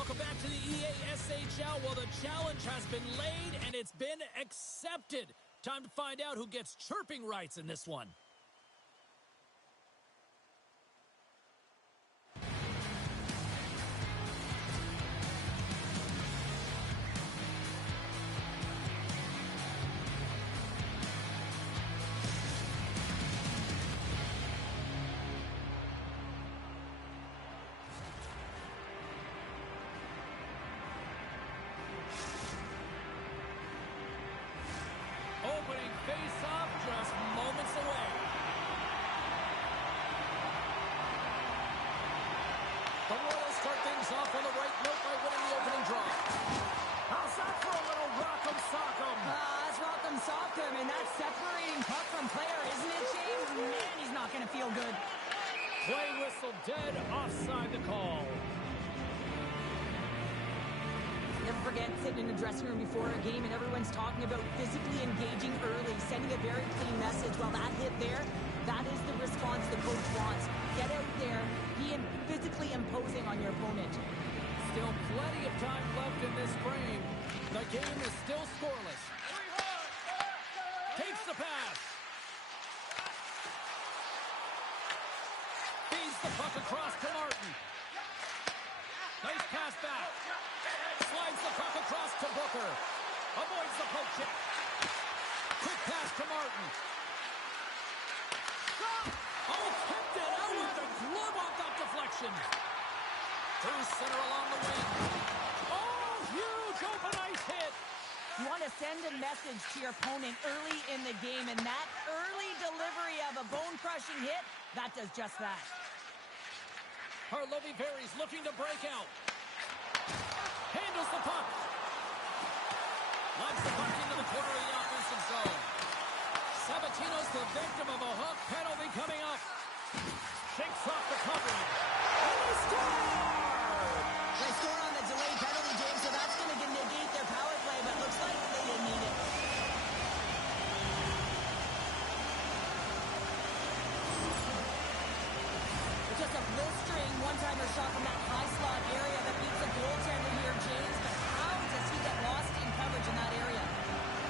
Welcome back to the EASHL. Well, the challenge has been laid and it's been accepted. Time to find out who gets chirping rights in this one. Opening face-off just moments away. The Royals start things off on the right note by winning the opening draw. How's that for a little rock'em sock'em? That's rock'em sock'em, and that's separating puck from player, isn't it, James? Man, he's not going to feel good. Play whistle dead, offside the call. Never forget sitting in the dressing room before a game and everyone's talking about physically engaging early, sending a very clean message. Well, that hit there, that is the response the coach wants. Get out there, be physically imposing on your opponent. Still plenty of time left in this frame. The game is still scoreless. Takes the pass. Feeds the puck across to Martin. Nice pass back. Slides the puck across to Booker. Avoids the poke check. Quick pass to Martin. Oh, tipped it out with the glove off that deflection. Through center along the wing. Oh, huge open ice hit. You want to send a message to your opponent early in the game, and that early delivery of a bone-crushing hit, that does just that. Harlovy Berry's looking to break out. Handles the puck. Lobs the puck into the corner of the offensive zone. Sabatino's the victim of a hook penalty coming up. Shakes off the coverage. And they score! They scored on the delayed penalty, James, so that's going to negate their power play, but looks like they didn't need it. It's just a blistering one-timer shot from that high slot area that beats the goaltender here, James, but how does he get lost in coverage in that area?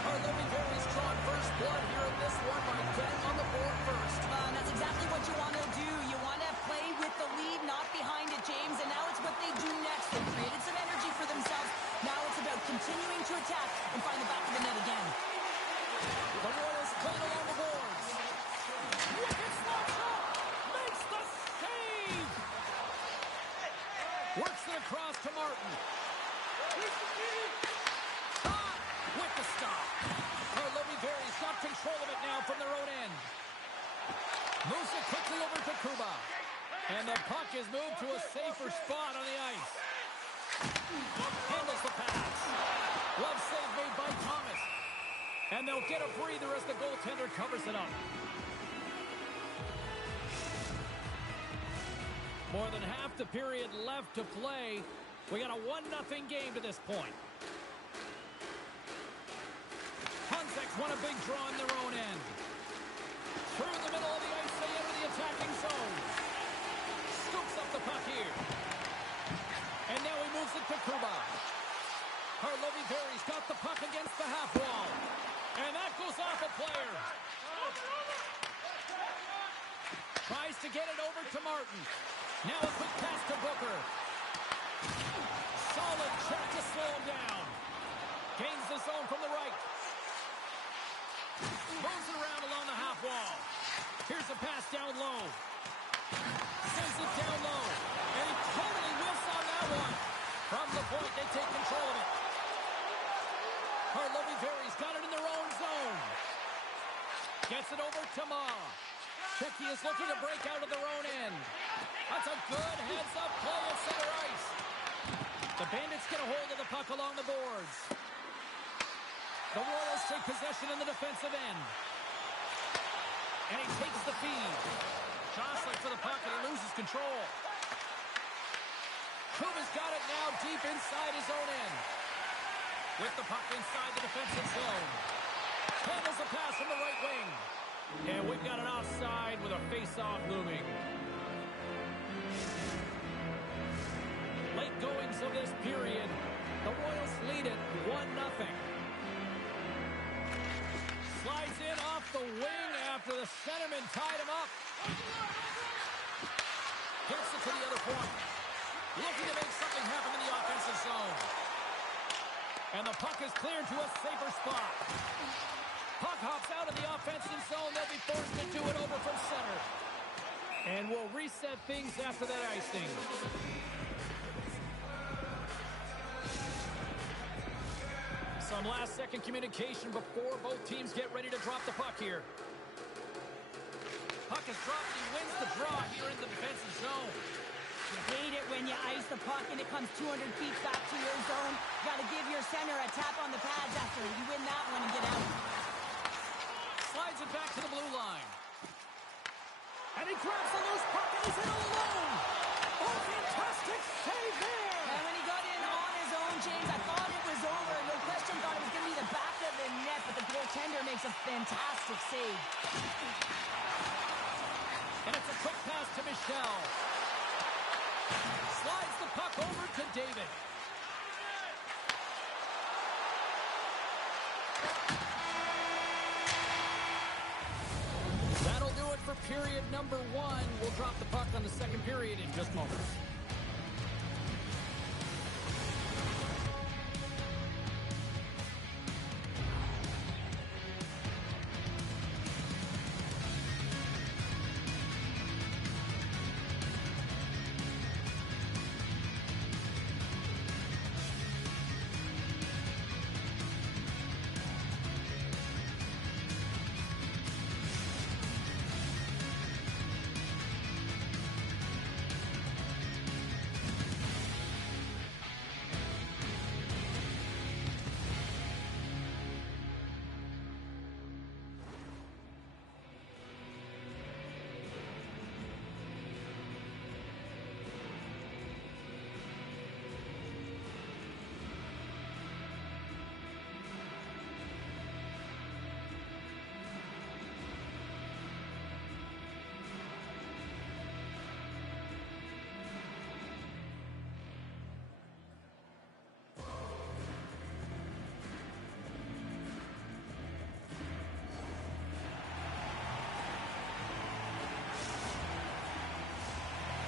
Harlovy Berry's drawn first blood here in this one by getting on the board first. And that's exactly what you want to do. You want to play with the lead, not behind it, James, and now it's what they do next. They've created some energy for themselves. Now it's about continuing to attack and find the back of the net again. The Royals playing along the boards. Wicked slot shot. Makes the save. Works it across to Martin. With the stop. Harlovy Berry's got control of it now from their own end. Moves it quickly over to Kuba. And the puck is moved to a safer spot on the ice. Handles the pass. Glove save made by Thomas. And they'll get a breather as the goaltender covers it up. More than half the period left to play. We got a 1-0 game to this point. Hunsek's won a big draw in their own end. Through the middle of the ice, they enter the attacking zone. Scoops up the puck here. And now he moves it to Kuba. Harlovy Berry's got the puck against the half wall. And that goes off a player. Tries to get it over to Martin. Now a quick pass to Booker. Solid check to slow him down. Gains the zone from the right. Moves it around along the half wall. Here's a pass down low. Sends it down low. And he totally whiffs on that one. From the point, they take control of it. Harlovy Berry's got it in their own zone. Gets it over to Ma. Checky is looking to break out of their own end. That's a good heads-up play at center ice. The Bandits get a hold of the puck along the boards. The Royals take possession in the defensive end. And he takes the feed. Jostling for the puck and he loses control. Kuba's got it now deep inside his own end. With the puck inside the defensive zone. Handles the pass from the right wing. And we've got an offside with a face-off looming. Late goings of this period. The Royals lead it 1-0. Slides in off the wing after the centerman tied him up. Gets it to the other point. Looking to make something happen in the offensive zone. And the puck is cleared to a safer spot. Puck hops out of the offensive zone. They'll be forced to do it over from center. And we'll reset things after that icing. Some last-second communication before both teams get ready to drop the puck here. Puck is dropped. He wins the draw here in the defensive zone. You hate it when you ice the puck and it comes 200 feet back to your zone. You got to give your center a tap on the pads after you win that one and get out. Slides it back to the blue line. And he grabs the loose puck and he's in alone. Oh, fantastic save there. And when he got in on his own, James, I thought it was over. No question, thought it was going to be the back of the net, but the goaltender makes a fantastic save. And it's a quick pass to Michel. Slides the puck over to David. That'll do it for period number 1. We'll drop the puck on the second period in just moments.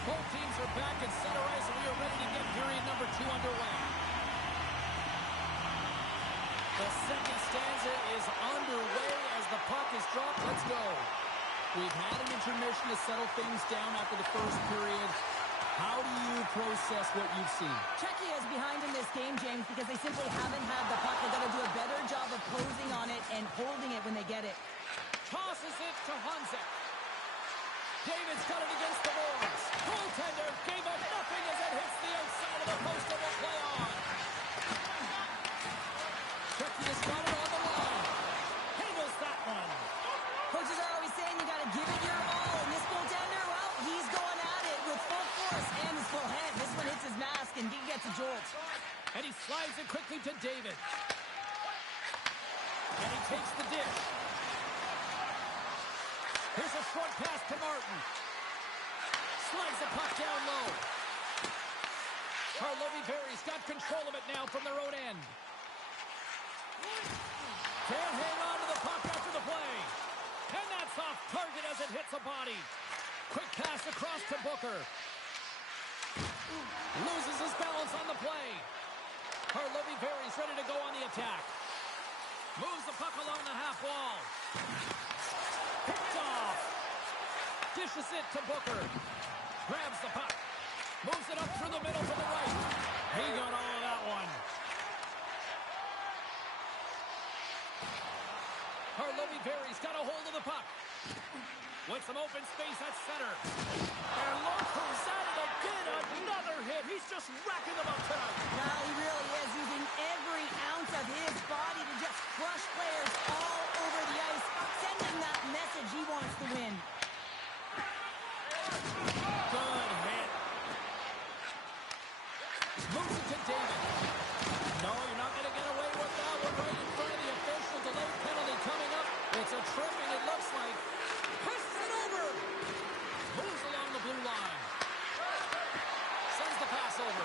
Both teams are back at center ice, and we are ready to get period number 2 underway. The second stanza is underway as the puck is dropped. Let's go. We've had an intermission to settle things down after the first period. How do you process what you've seen? Czechia is behind in this game, James, because they simply haven't had the puck. They've got to do a better job of closing on it and holding it when they get it. Tosses it to Hanzek. David's got it against the boards. Goaltender gave up nothing as it hits the outside of the post and will play on. Czechia's got it on the line. Handles that one. Coaches are always saying you got to give it your all. And this goaltender, well, he's going at it with full force and his full head. This one hits his mask and he gets a jolt. And he slides it quickly to David. And he takes the dish. Here's a short pass to Martin. Slides the puck down low. Karlovy-Vary's got control of it now from their own end. Can't hang on to the puck after the play. And that's off target as it hits a body. Quick pass across to Booker. Loses his balance on the play. Karlovy-Vary's ready to go on the attack. Moves the puck along the half wall. Picked off. Dishes it to Booker. Grabs the puck. Moves it up through the middle to the right. He got all of that one. Karlovy-Vary's got a hold of the puck. With some open space at center. And look who's at it again. Another hit. He's just racking them up tonight. Well, he really is using every ounce of his body to just crush players all over the ice, sending that message he wants to win. Good hit. Moves it to David. No, you're not going to get away with that one right in front of the official. Delayed penalty coming up. It's a tripping, it looks like. Passes it over. Moves along the blue line. Sends the pass over.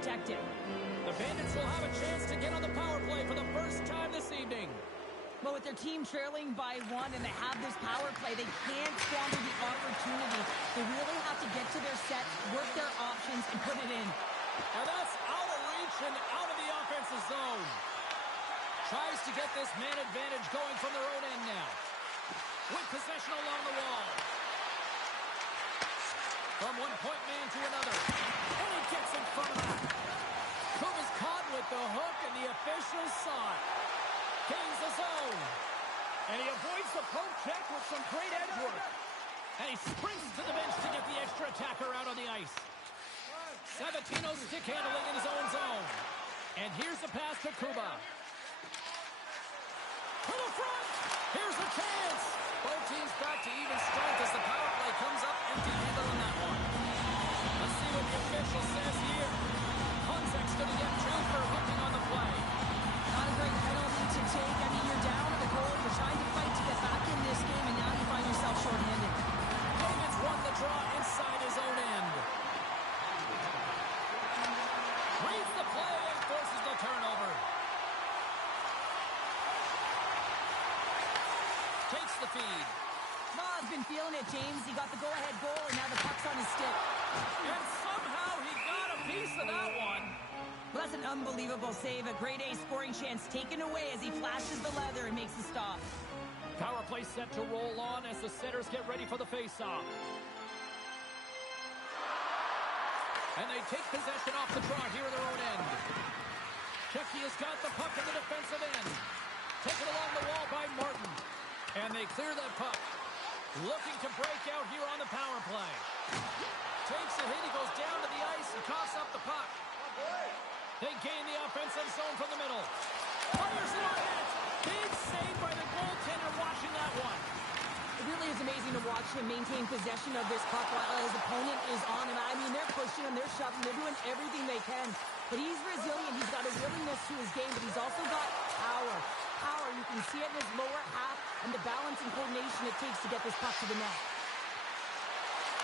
protect it. The Bandits will have a chance to get on the power play for the first time this evening. But with their team trailing by 1 and they have this power play, they can't squander the opportunity. They really have to get to their sets, work their options, and put it in. And that's out of reach and out of the offensive zone. Tries to get this man advantage going from their own end now. With possession along the wall. From one point man to another. And he gets in front of that. Kuba's caught with the hook, and the officials saw it. Gains the zone. And he avoids the poke check with some great edge work. And he sprints to the bench to get the extra attacker out on the ice. Sabatino stick handling in his own zone. And here's the pass to Kuba. To the front. Here's a chance. Both teams back to even strength as the power play comes up empty-handed on that one. Let's see what the official says here. Context to the M2 for hooking on the play. Not a great penalty to take. I mean, you're down at the goal. You're trying to fight to get back in this game, and now you find yourself shorthanded. David's won the draw inside his own end. Reads the play and forces the turnover. Takes the feed. Ma's been feeling it, James. He got the go-ahead goal, and now the puck's on his stick. And somehow he got a piece of that one. Well, that's an unbelievable save. A grade A scoring chance taken away as he flashes the leather and makes the stop. Power play set to roll on as the setters get ready for the face-off. And they take possession off the draw here in their own end. Checky has got the puck in the defensive end. Taken along the wall by Martin. And they clear that puck. Looking to break out here on the power play. Takes a hit. He goes down to the ice and coughs up the puck. They gain the offensive zone from the middle. Fires it on net. Big save by the goaltender watching that one. It really is amazing to watch him maintain possession of this puck while his opponent is on him. I mean, they're pushing him, they're shoving, they're doing everything they can. But he's resilient. He's got a willingness to his game, but he's also got power. Power, you can see it in his lower half and the balance and coordination it takes to get this puck to the net.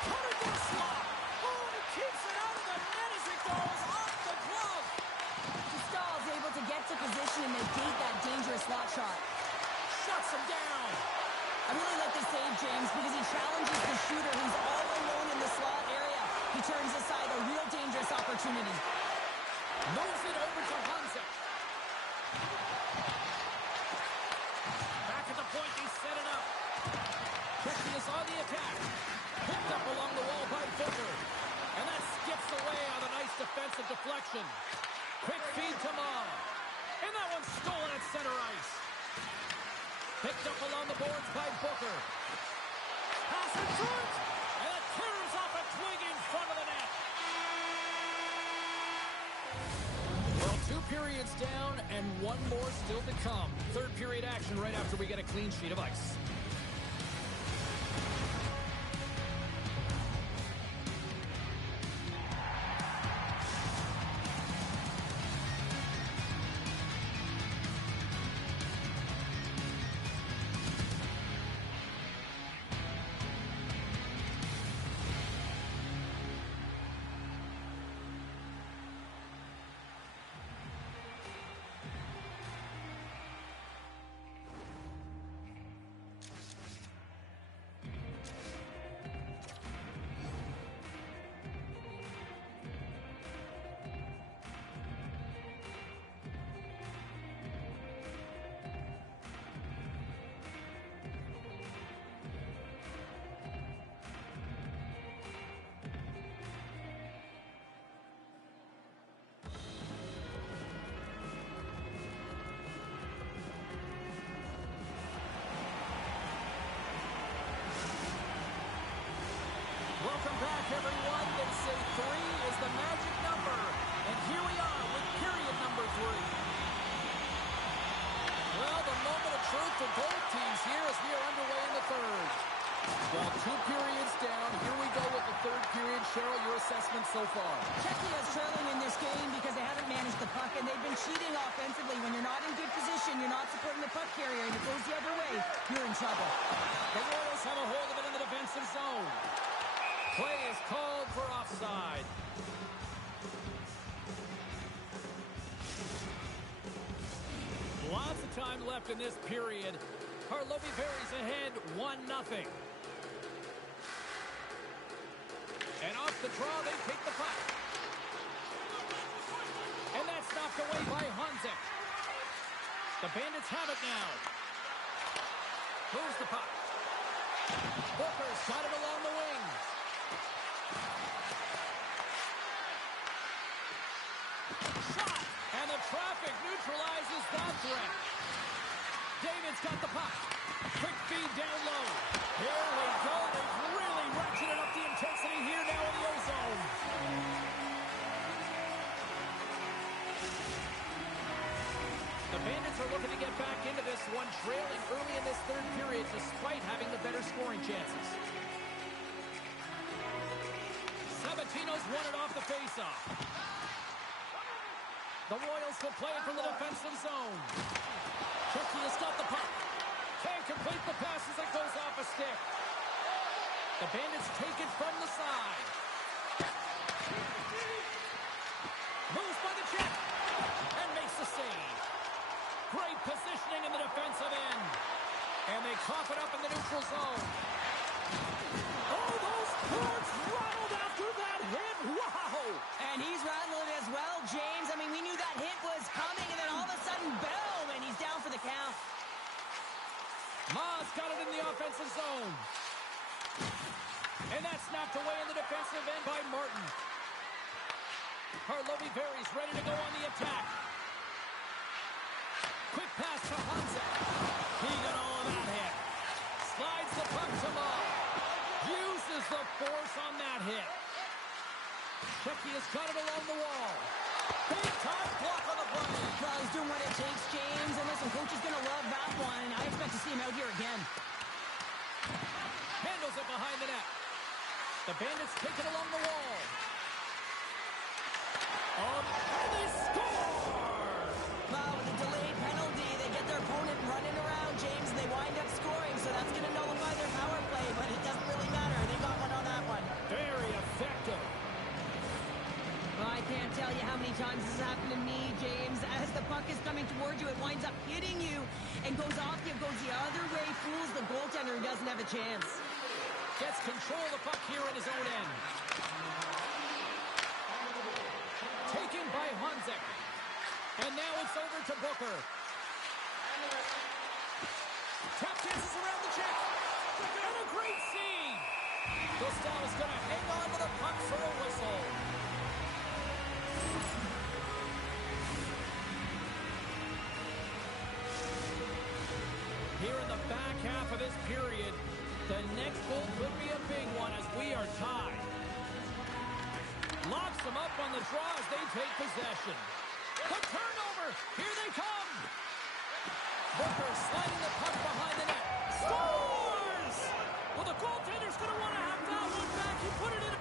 Cutting the slot. Oh, he keeps it out of the net as it goes off the glove. Stahl is able to get to position and negate that dangerous slot shot. Shuts him down. I really like this save, James, because he challenges the shooter who's all alone in the slot area. He turns aside a real dangerous opportunity. Moves it over to Hanzek. Back at the point, they set it up. Checky is on the attack. Picked up along the wall by Booker. And that skips away on a nice defensive deflection. Quick feed to Ma. And that one's stolen at center ice. Picked up along the boards by Booker. Pass in front. And it tears off a twig in front of the net. Well, 2 periods down and 1 more still to come. Third period action right after we get a clean sheet of ice. Welcome back, everyone. They say 3 is the magic number. And here we are with period number 3. Well, the moment of truth for both teams here as we are underway in the third. Well, 2 periods down. Here we go with the third period. Cheryl, your assessment so far? Checky is trailing in this game because they haven't managed the puck, and they've been cheating offensively. When you're not in good position, you're not supporting the puck carrier, and it goes the other way, you're in trouble. The Royals have a hold of it in the defensive zone. Play is called for offside. Lots of time left in this period. Karlovy Vary's ahead 1-0. And off the draw, they take the puck. And that's knocked away by Honzek. The Bandits have it now. Moves the puck. Booker's got it along the wings. Shot! And the traffic neutralizes that threat. David's got the puck. Quick feed down low. Here we go. They've really ratcheted up the intensity here now in the O-zone. The Bandits are looking to get back into this one, trailing early in this third period despite having the better scoring chances. Sabatino's won it off the faceoff. The Royals will play it from the defensive zone. Chucky has got the puck. Can't complete the pass as it goes off a stick. The Bandits take it from the side. Moves by the Jet. And makes the save. Great positioning in the defensive end. And they cough it up in the neutral zone. Oh, those boards rattled after that hit. Wow! And he's rattling as well, James. I mean, we knew that hit was coming, and then all of a sudden, boom, and he's down for the count. Ma's got it in the offensive zone. And that's knocked away in the defensive end by Martin. Karlovy Vary's ready to go on the attack. Quick pass to Honzek. He got all of that hit. Slides the puck to Ma. Uses the force on that hit. Shecky has got it along the wall. Big time block on the play. Well, he's doing what it takes, James. And listen, coach is going to love that one. I expect to see him out here again. Handles it behind the net. The Bandits take it along the wall. And they score! Well, with a delayed penalty, they get their opponent running around, James, and they wind up scoring. So that's going to nullify their power play, but it doesn't really matter. They got one on that one. Very effective. Well, I can't tell you how many times this has happened to me, James. As the puck is coming towards you, it winds up hitting you and goes off you, goes the other way, fools the goaltender, who doesn't have a chance. Gets control of the puck here in his own end. Taken by Honzek. And now it's over to Booker. Tap dances around the check. And a great save. Dostal is going to hang on to the puck for a whistle. Here in the back half of this period, the next goal could be a big one as we are tied. Locks them up on the draw as they take possession. The turnover! Here they come! Booker sliding the puck behind the net. Scores! Well, the goaltender's going to want to have that one back. He put it in.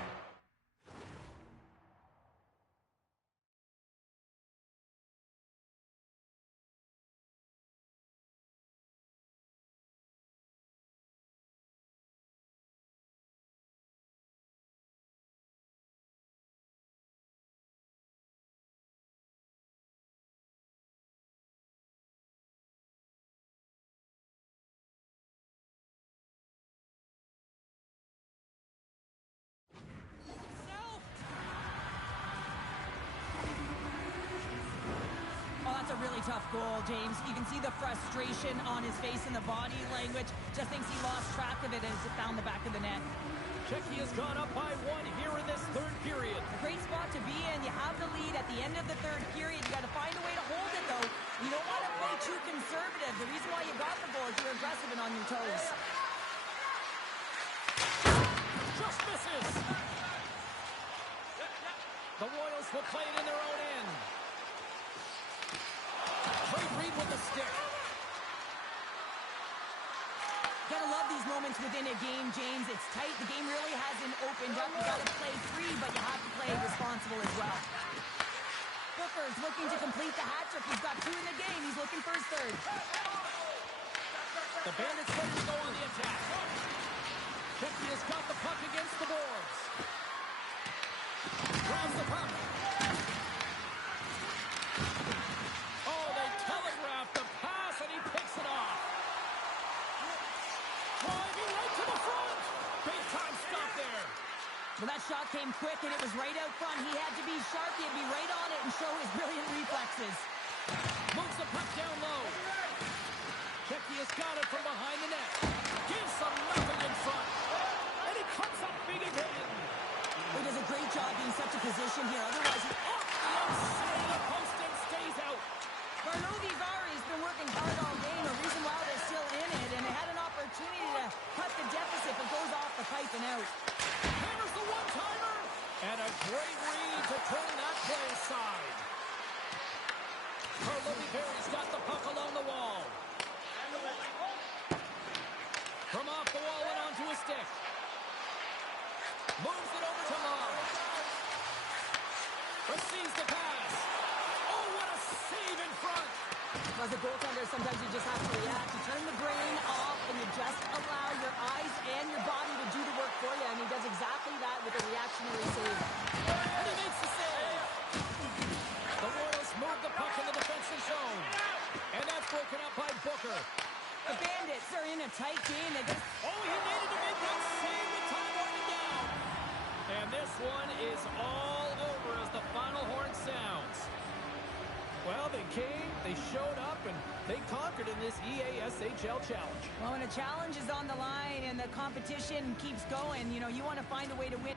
Really tough goal, James. You can see the frustration on his face and the body language. Just thinks he lost track of it as it found the back of the net. Czechia has gone up by one here in this third period. A great spot to be in. You have the lead at the end of the third period. You got to find a way to hold it, though. You don't want to play too conservative. The reason why you got the goal is you're aggressive and on your toes. Just misses. The Royals will play it in their own end. Great read with the stick. Gotta love these moments within a game, James. It's tight. The game really hasn't opened up. You gotta play free, but you have to play responsible as well. Booker's looking to complete the hat trick. He's got 2 in the game. He's looking for his third. The Bandits ready to go on the attack. Chekia's got the puck against the boards. Grabs the puck. Oh, they telegraphed the stop there. Well, that shot came quick, and it was right out front. He had to be sharp. He had to be right on it and show his brilliant reflexes. Moves the puck down low. Shecky has got it from behind the net. Gives some nothing in front. And he comes up big again. He does a great job being such a position here. Otherwise, he... Off the outside of the post and stays out. Varlovy-Vari's been working hard all game. The reason why they're still in it, and they had an opportunity to cut the deficit, but goes off the pipe and out. Hammers the one-timer. And a great read to turn that play aside. Varlovy-Vari's got the puck along the wall. From off the wall and onto a stick. Moves it over to Moore. Receives the pass. Oh, what a save in front. As a goaltender, sometimes you just have to react. You turn the brain off and you just allow your eyes and your body to do the work for you. And he does exactly that with a reactionary save. And he makes the save. The Royals move the puck in the defensive zone. And that's broken up by Booker. The Bandits are in a tight game. They just... Oh, he needed to make that save with time running down. And this one is all over as the final horn sounds. Well, they came, they showed up, and they conquered in this EASHL challenge. Well, when a challenge is on the line and the competition keeps going, you know, you want to find a way to win.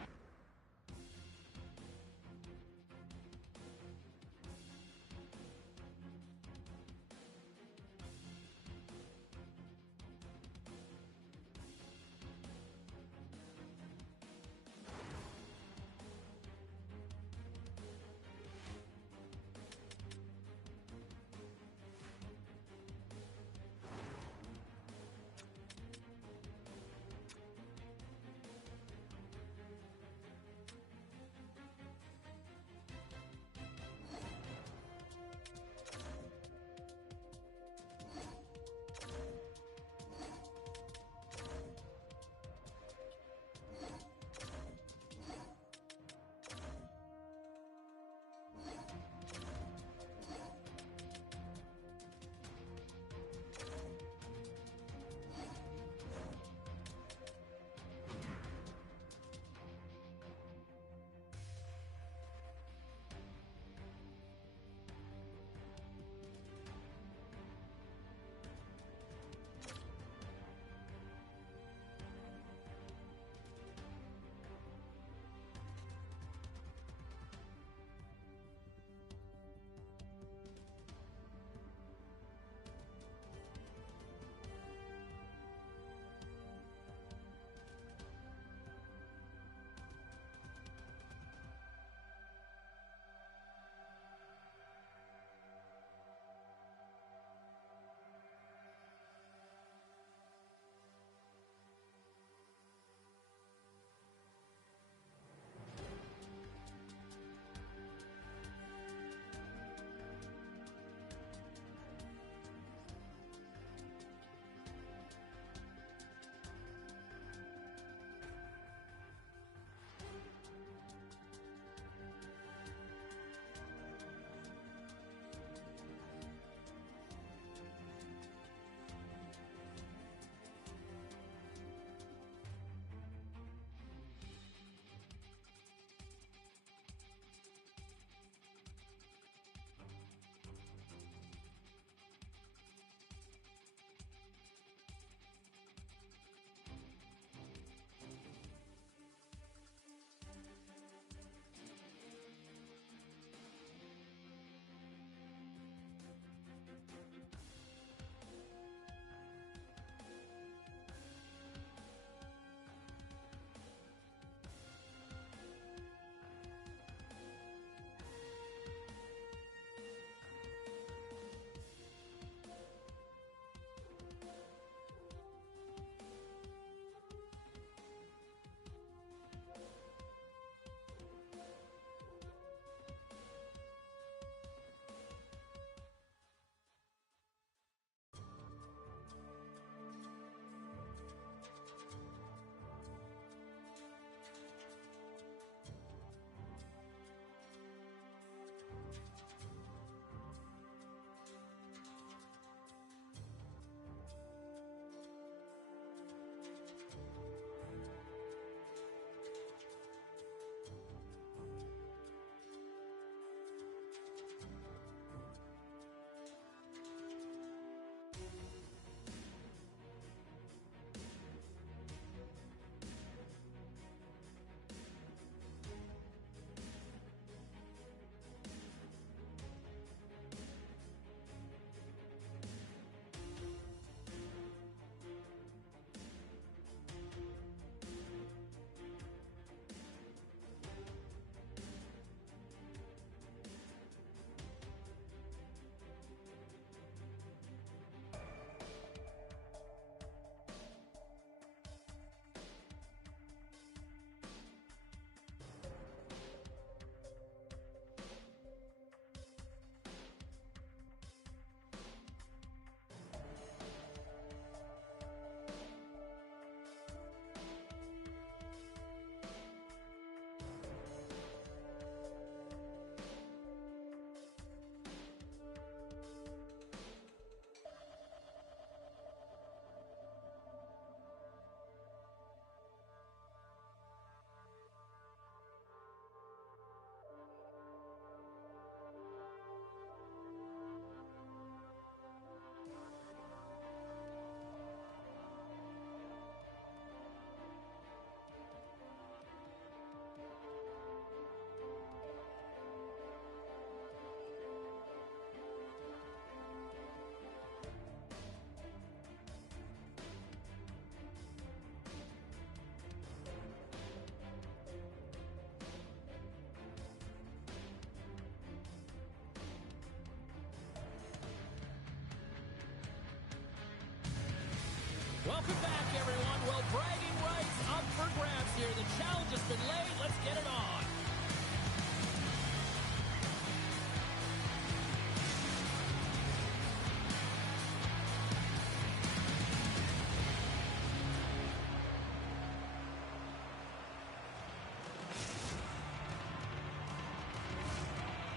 Welcome back, everyone. Well, bragging rights up for grabs here. The challenge has been laid. Let's get it on.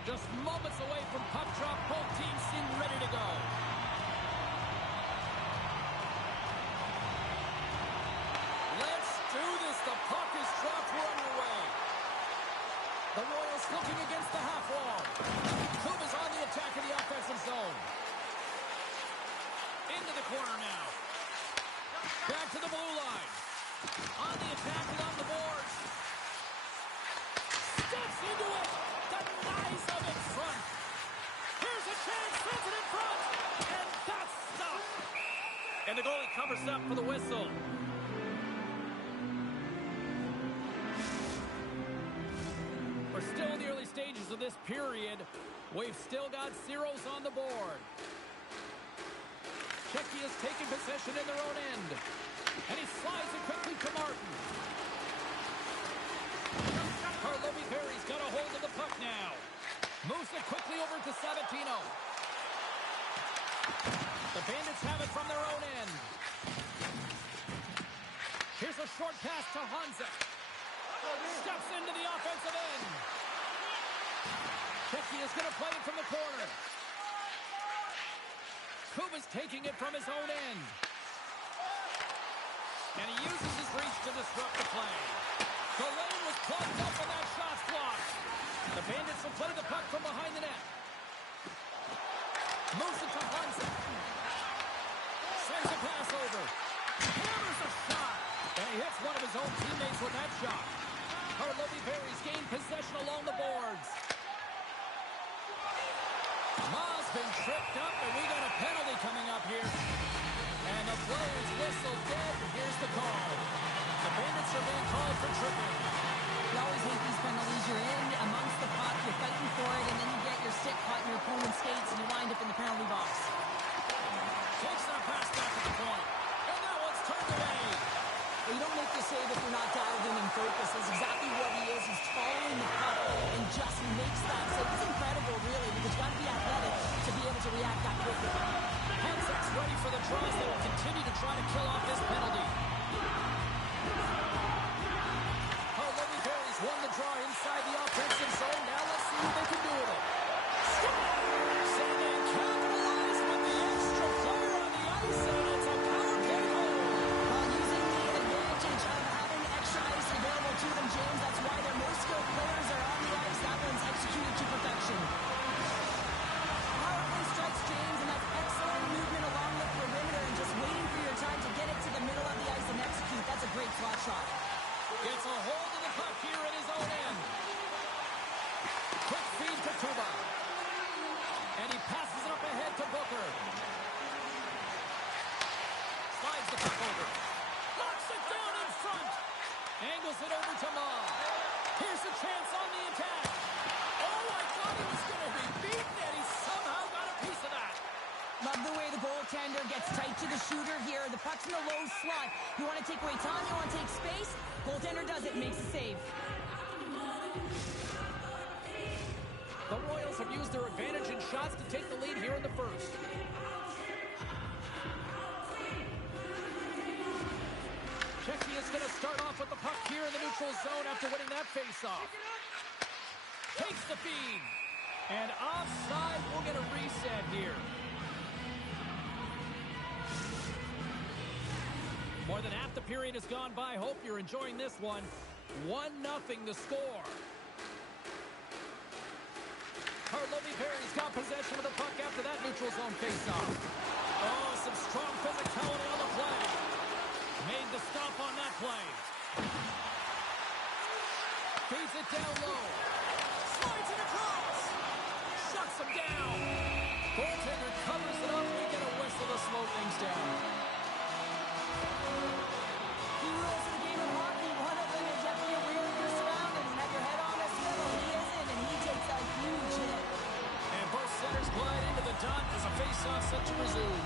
Just moments away from puck drop. Both teams seem ready to go. Let's do this. The puck is dropped. We're underway. The Royals looking against the half wall. Kuba's on the attack in the offensive zone. Into the corner now. Back to the blue line. On the attack and on the boards. Steps into it. Denies them in front. Here's a chance. Sends it in front. And that's stopped. And the goalie covers up for the whistle. We're still in the early stages of this period. We've still got zeros on the board. Czechia has taken possession in their own end. And he slides it quickly to Martin. Karlovy Vary's got a hold of the puck now. Moves it quickly over to Sabatino. The Bandits have it from their own end. Here's a short pass to Hanzek. Steps into the offensive end. Czechia's going to play it from the corner. Kuba's taking it from his own end. And he uses his reach to disrupt the play. The lane was plugged up and that shot's blocked. The Bandits will play the puck from behind the net. Moves it to Hanzek. Sends a pass over. Hammers a shot. And he hits one of his own teammates with that shot. Karlovy Vary's gained possession along the boards. Ma's been tripped up, and we got a penalty coming up here. And the play is whistled dead. Here's the call. The Bandits are being called for tripping. You always hate these penalties. You're in amongst the puck, you're fighting for it, and then you get your stick caught in your opponent's skates, and you wind up in the penalty box. Takes that pass back at the point. And that one's turned away. Well, you don't make the save if you're not dialed in and focused. That's exactly what he is. He's following the puck and just makes that save. It's incredible, really, because you got to be athletic to be able to react that quickly. Hansek's ready for the draws. They will continue to try to kill off this penalty. Karlovy Vary's won the draw inside the offensive zone. Now let's see what they can do with it. Sandman capitalized with the extra player on the ice, and it's a power play goal. Using the advantage of having extra ice available to them, James, that's why their most skilled players are on the ice. That one's executed to perfection. Power play strikes, James, and that's excellent movement along the perimeter and just waiting for your time to get it to the middle of the ice and execute. That's a great slot shot. Gets a hold of the puck here at his own end. Quick feed to Kuba. And he passes it up ahead to Booker. Slides the puck over. Locks it down in front. Angles it over to Ma. Here's a chance on the attack. Oh, I thought he was going to be beaten, and he somehow got a piece of that. Love the way the goaltender gets tight to the shooter here. The puck's in the low slot. You want to take away time, you want to take space. Goaltender does it, makes a save. The Royals have used their advantage in shots to take the lead here in the first. Czechia's going to start off with the puck here in the neutral zone after winning that faceoff. Takes the feed. And offside, we'll get a reset here. More than half the period has gone by. Hope you're enjoying this one. 1-0 the score. Karlovy Vary's got possession of the puck after that neutral zone faceoff. Oh, some strong physicality on the play. Made the stop on that play. Feeds it down low. Slides it across. Shuts him down. Goaltender covers it up. We get a whistle to slow things down. He rules of the game of hockey. One of them is definitely aware of your surroundings and have your head on a swivel. He isn't, and he takes a huge hit. And both centers glide into the dot as a faceoff set to resume.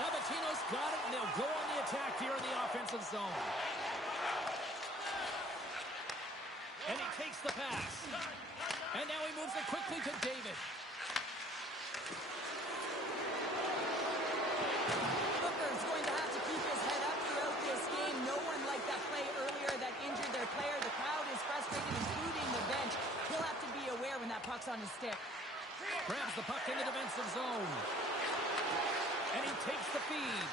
Sabatino's got it, and they'll go on the attack here in the offensive zone. And he takes the pass. And now he moves it quickly to David. Booker's going to have to keep his head up throughout this game. No one liked that play earlier that injured their player. The crowd is frustrated, including the bench. He'll have to be aware when that puck's on his stick. Grabs the puck in the defensive zone. And he takes the feed.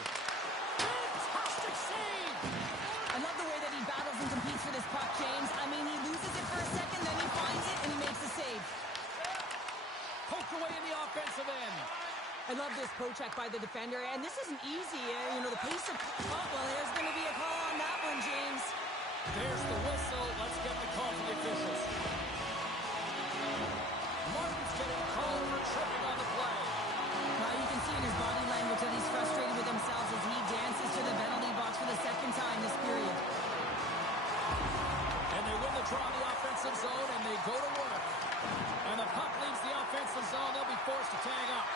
Fantastic save! I love the way that he battles and competes for this puck, James. I mean, he loses it for a second, then he finds it, and he makes a save. Poked away in the offensive end. I love this poke check by the defender, and this isn't easy. You know, the pace of... Oh, well, there's going to be a call on that one, James. There's the whistle. Let's get the call from the officials. Martin's getting called for tripping on the play. Now you can see in his body language that he's frustrated with himself as he dances to the penalty box for the second time this period. And they win the draw in the offensive zone, and they go to work. And the puck leaves the offensive zone. They'll be forced to tag up.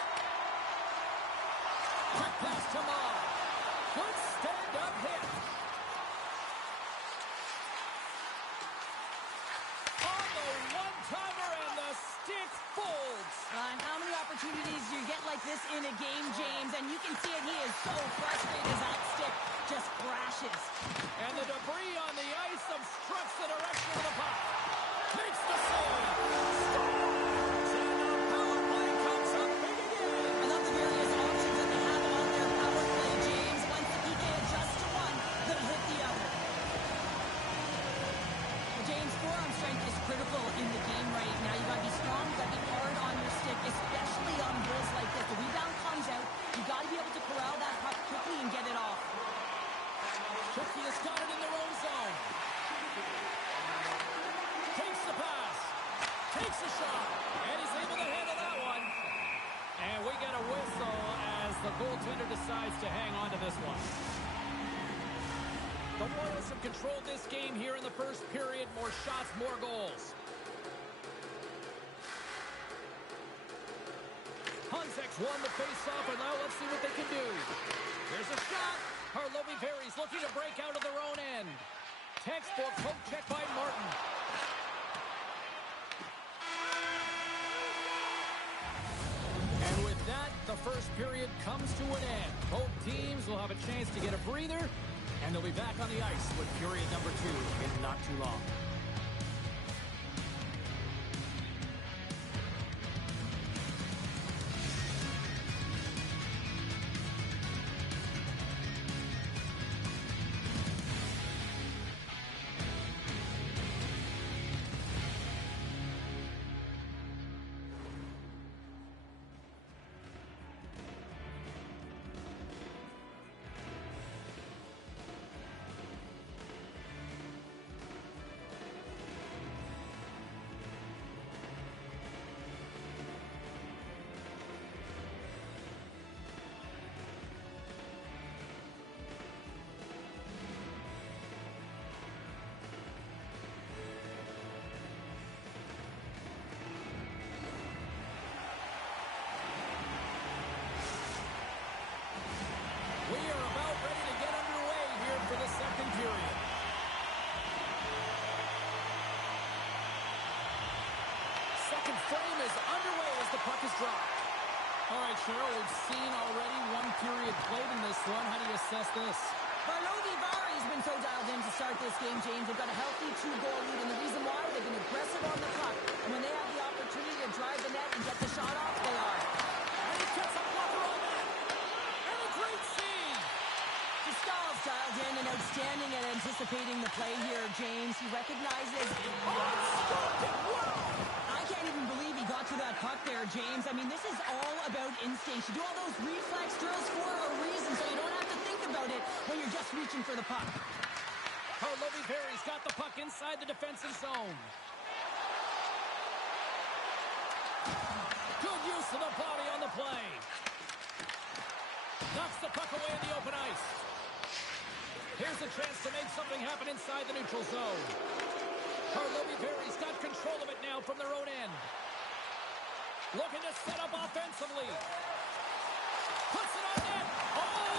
Quick pass to Ma. Good stand-up hit. On the one-timer, and the stick folds. How many opportunities do you get like this in a game, James? And you can see it. He is so frustrated as that stick just crashes. And the debris on the ice obstructs the direction of the puck. Makes the save. Scores! And the power play comes up big again. I love the various options that they have on their power play, James. Once the PK adjusts to one, they'll hit the other. Well, James, forearm strength is critical in the game right now. You got to be strong, you got to be hard on your stick, especially on goals like this. The rebound comes out. You got to be able to corral that puck quickly and get it off. Turkey has got it in their own zone. Takes the pass. Takes a shot. And he's able to handle that one. And we get a whistle as the goaltender decides to hang on to this one. The Royals have controlled this game here in the first period. More shots, more goals. Hunsek's won the face-off, and now let's see what they can do. There's a shot. Harlovy Perry's looking to break out of their own end. Textbook poke check by Martin. And with that, the first period comes to an end. Both teams will have a chance to get a breather, and they'll be back on the ice with period number 2 in not too long. All right, Cheryl, we've seen already one period played in this one. How do you assess this? Harlovy Perry's been so dialed in to start this game, James. They've got a healthy 2-goal lead, and the reason why, they've been aggressive on the puck. And when they have the opportunity to drive the net and get the shot off, they are. And he gets a blocker on that. And a great save. Discal's dialed in and outstanding at anticipating the play here, James. He recognizes... I can't even believe he got to that puck there, James. I mean, this is all about instinct. You do all those reflex drills for a reason, so you don't have to think about it when you're just reaching for the puck. Harlovy Perry's got the puck inside the defensive zone. Good use of the body on the play. Knocks the puck away in the open ice. Here's a chance to make something happen inside the neutral zone. Harlovy Perry's got control of it now from their own end. Looking to set up offensively. Puts it on net. Oh!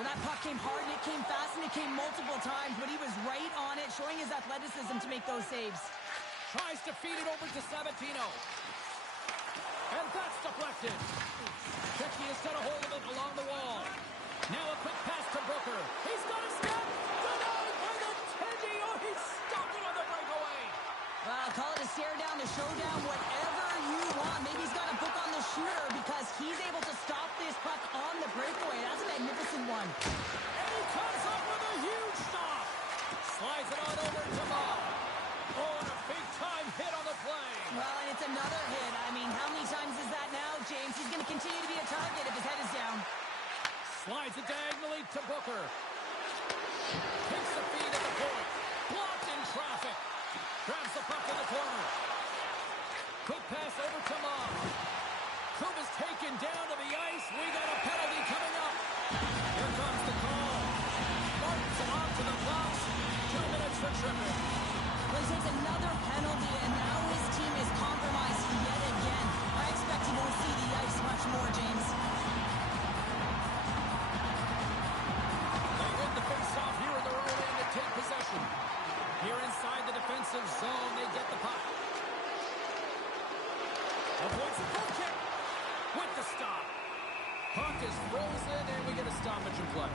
Well, that puck came hard, and it came fast, and it came multiple times, but he was right on it, showing his athleticism to make those saves. Tries to feed it over to Sabatino. And that's deflected. Shecky has got a hold of it along the wall. Now a quick pass to Booker. He's got a step. Denied by the Tendy. Oh, he stopped it on the breakaway. Well, call it a stare down, a showdown, whatever you want. Maybe he's got a book on the shooter because he's able to stop this puck on the breakaway. That's a magnificent one. And he comes up with a huge stop. Slides it on over to Bob. Oh, and a big-time hit on the play. Well, and it's another hit. I mean, how many times is that now, James? He's going to continue to be a target if his head is down. Slides it diagonally to Booker. Takes the feed at the point. Blocked in traffic. Grabs the puck in the corner. Quick pass over to Mob. Kuba's taken down to the ice. We got a penalty coming up. Here comes the call. Martin's off to the box. 2 minutes for tripping. Well, he takes another penalty, and now his team is compromised yet again. I expect he won't see the ice much more, James. They win the face-off here in their own end to take possession. Here inside the defensive zone, they get the puck. Avoids the goal kick with the stop. Puck is frozen, and we get a stoppage in play.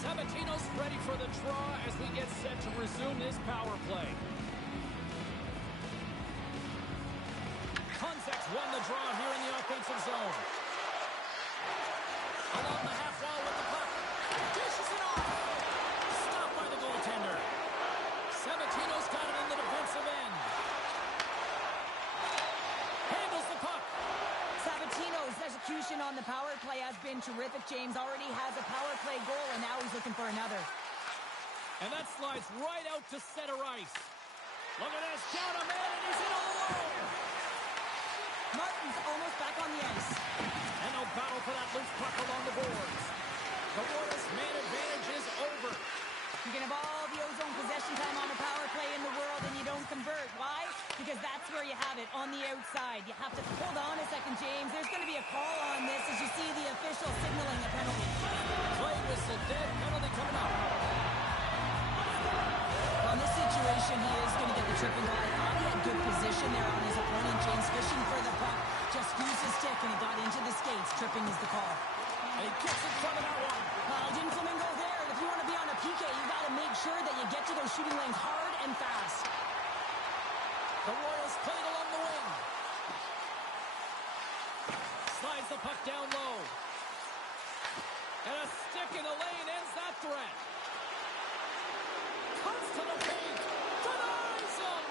Sabatino's ready for the draw as we get set to resume this power play. Konzak's won the draw here in the offensive zone. Along the half wall with the puck. Dishes it off. Stopped by the goaltender. Sabatino's got it in the defensive end. Handles the puck. Sabatino's execution on the power play has been terrific. James already has a power play goal, and now he's looking for another. And that slides right out to center ice. Look at this. Down a man, and he's in all alone. Martin's almost back on the ice. And no battle for that loose puck along the boards. The Royals' man advantage is over. You can have all the ozone possession time on a power play in the world, and you don't convert. Why? Because that's where you have it, on the outside. You have to hold on a second, James. There's going to be a call on this as you see the official signaling a penalty. Play whistle dead. Penalty coming up. Well, in this situation, he is going to get the tripping goal. I thought he had good position there on his opponent. James fishing for the puck. Just used his stick, and it got into the skates. Tripping is the call. And he gets in front of that one. Well, didn't Flamingo there. And if you want to be on a PK, you got to make sure that you get to those shooting lanes hard and fast. The Royals played along the wing. Slides the puck down low. And a stick in the lane ends that threat. Comes to the paint. Denies him.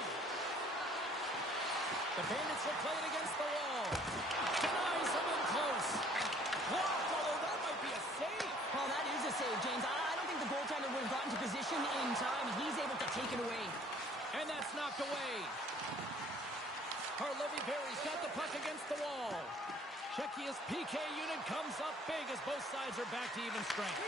The Bandits will play it against the wall. Denies him in close. Blocked, although that might be a save. Well, that is a save, James. I don't think the goaltender would have gotten to position in time. He's able to take it away. And that's knocked away. Harlovy Berry's got the puck against the wall. Czechia's PK unit comes up big as both sides are back to even strength.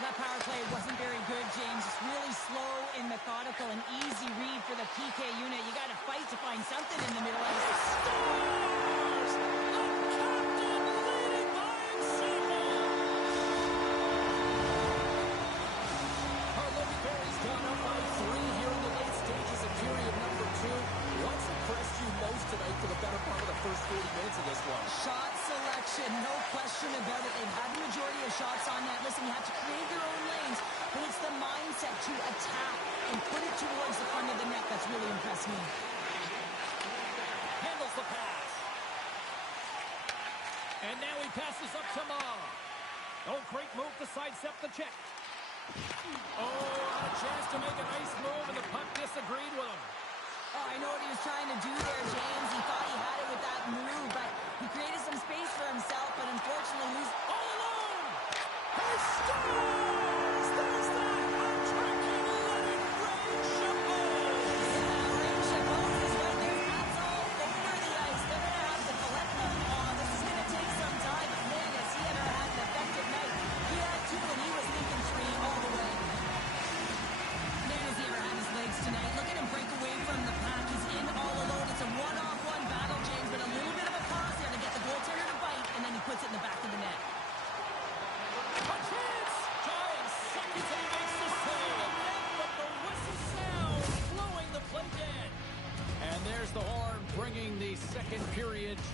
That power play wasn't very good, James. It's really slow and methodical, an easy read for the PK unit. You got to fight to find something in the middle of it. Scores! The captain leading by example! Harlovy Berry's gone up by 3 here in the late stages of period number 2. What's impressed you most tonight for the better part of the first 40 minutes of this one? Shot selection, no question about it. They've had the majority of shots on net. Listen, you have to create your own lanes, but it's the mindset to attack and put it towards the front of the net that's really impressed me. Handles the pass. And now he passes up to Ma. Oh, great move to sidestep the check. Oh, had a chance to make a nice move, and the puck disagreed with him. Oh, I know what he was trying to do there, James. He thought he had it with that move, but he created some space for himself, but unfortunately he's all alone. He scores! There's that hat-trick and let it rain, Chabot! Yeah, rain Chabot is right there. That's all over the ice. They're going to have to collect them. Oh, this is going to take some time, but man, has he ever had an effective night. He had 2, and he was thinking 3 all the way. Man, has he ever had his legs tonight. Look at him break away from the pack. He's in all alone. It's a one-on-one battle, James, but a little bit of a pause there to get the goaltender to bite, and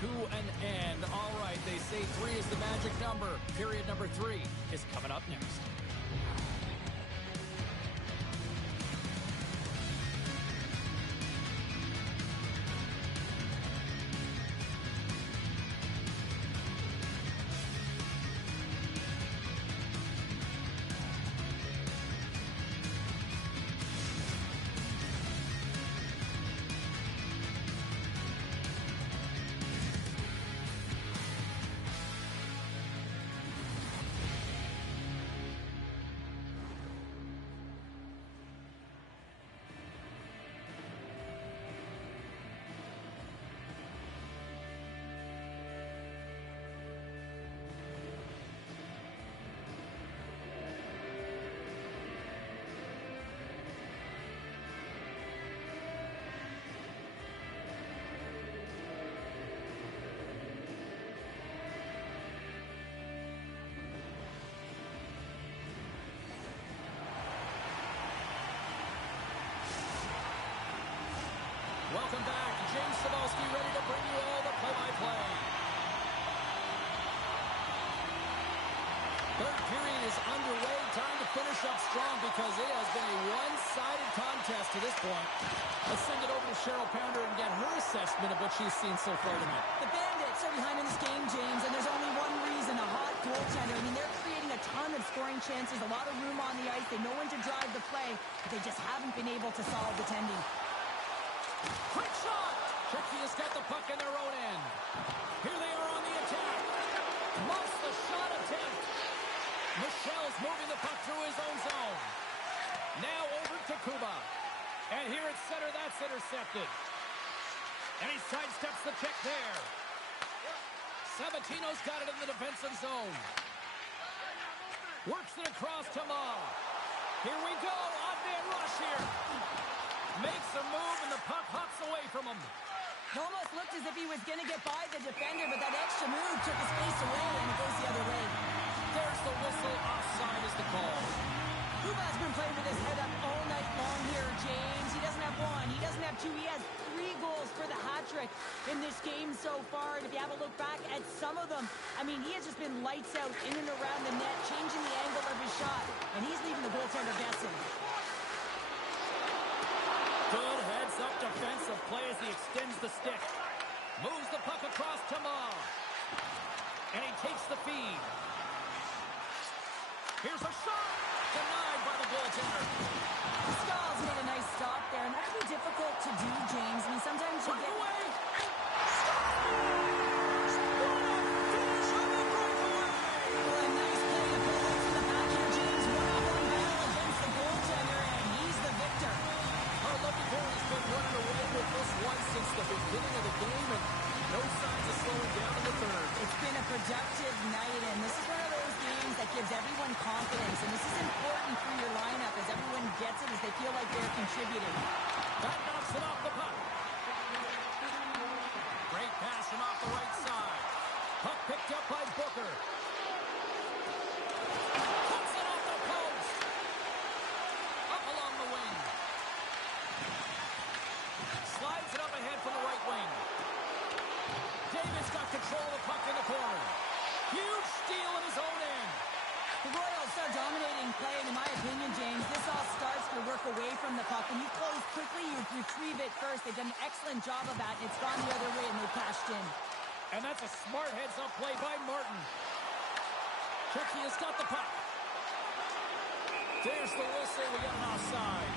to an end. All right, they say 3 is the magic number. Period number 3 is coming up next. Welcome back. James Cebulski ready to bring you all the play-by-play. Third period is underway. Time to finish up strong because it has been a one-sided contest to this point. Let's send it over to Cheryl Pounder and get her assessment of what she's seen so far tonight. The Bandits are behind in this game, James, and there's only one reason, a hot goaltender. I mean, they're creating a ton of scoring chances, a lot of room on the ice. They know when to drive the play, but they just haven't been able to solve the tending. Quick shot! Czechia has got the puck in their own end. Here they are on the attack. Muffs the shot attempt. Michel's moving the puck through his own zone. Now over to Kuba. And here at center, that's intercepted. And he sidesteps the check there. Sabatino's got it in the defensive zone. Works it across to Ma. Here we go. Odd-man rush here. Makes a move, and the puck hops away from him. It almost looked as if he was going to get by the defender, but that extra move took his face away, and it goes the other way. There's the whistle. Offside is the call. Kuba's been playing with his head up all night long here, James. He doesn't have one. He doesn't have two. He has 3 goals for the hat-trick in this game so far. And if you have a look back at some of them, I mean, he has just been lights out in and around the net, changing the angle of his shot, and he's leaving the goaltender guessing. Good heads-up defensive play as he extends the stick. Moves the puck across to Ma. And he takes the feed. Here's a shot. Denied by the goaltender. Stahl's made a nice stop there, and that can be difficult to do, James. I mean, sometimes you get... Away. Well, a nice play to pull away from the back here, James. One-on-one battle against the goaltender, and he's the victor. Our lucky Barry's been running away with this one since the beginning of the game, and no signs of slowing down in the third. It's been a productive night, and this is one of those games that gives everyone confidence, and this is important for your lineup as everyone gets it, as they feel like they're contributing. That knocks it off the puck. Great pass from off the right side. Puck picked up by Booker. Puts it off the post. Up along the wing. Slides it up ahead from the right wing. Davis got control of the puck in the corner. Huge steal in his own end. The Royals are dominating play, and in my opinion, James, this all starts to work away from the puck. When you close quickly, you retrieve it first. They've done an excellent job of that, and it's gone the other way, and they cashed in. And that's a smart heads-up play by Martin. Czechia's got the puck. There's the whistle. We got an offside.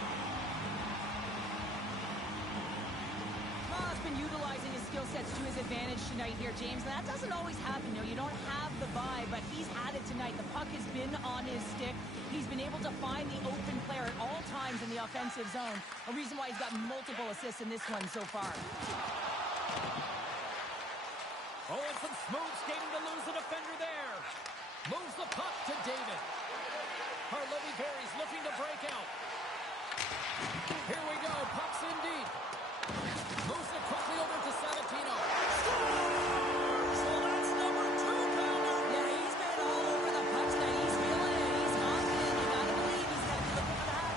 Ma's been utilizing his skill sets to his advantage tonight here, James. And that doesn't always happen. You know, you don't have the vibe, but he's had it tonight. The puck has been on his stick. He's been able to find the open player at all times in the offensive zone. A reason why he's got multiple assists in this one so far. Oh, and some smooth skating to lose the defender there. Moves the puck to David. Harlovy Berry's looking to break out. Here we go. Puck's in deep. Moves it quickly over to Sabatino. Scores! Well, that's number 2, Pounder. Yeah, he's been all over the puck tonight. He's feeling it. He's confident. You gotta believe he's gotta be looking for that.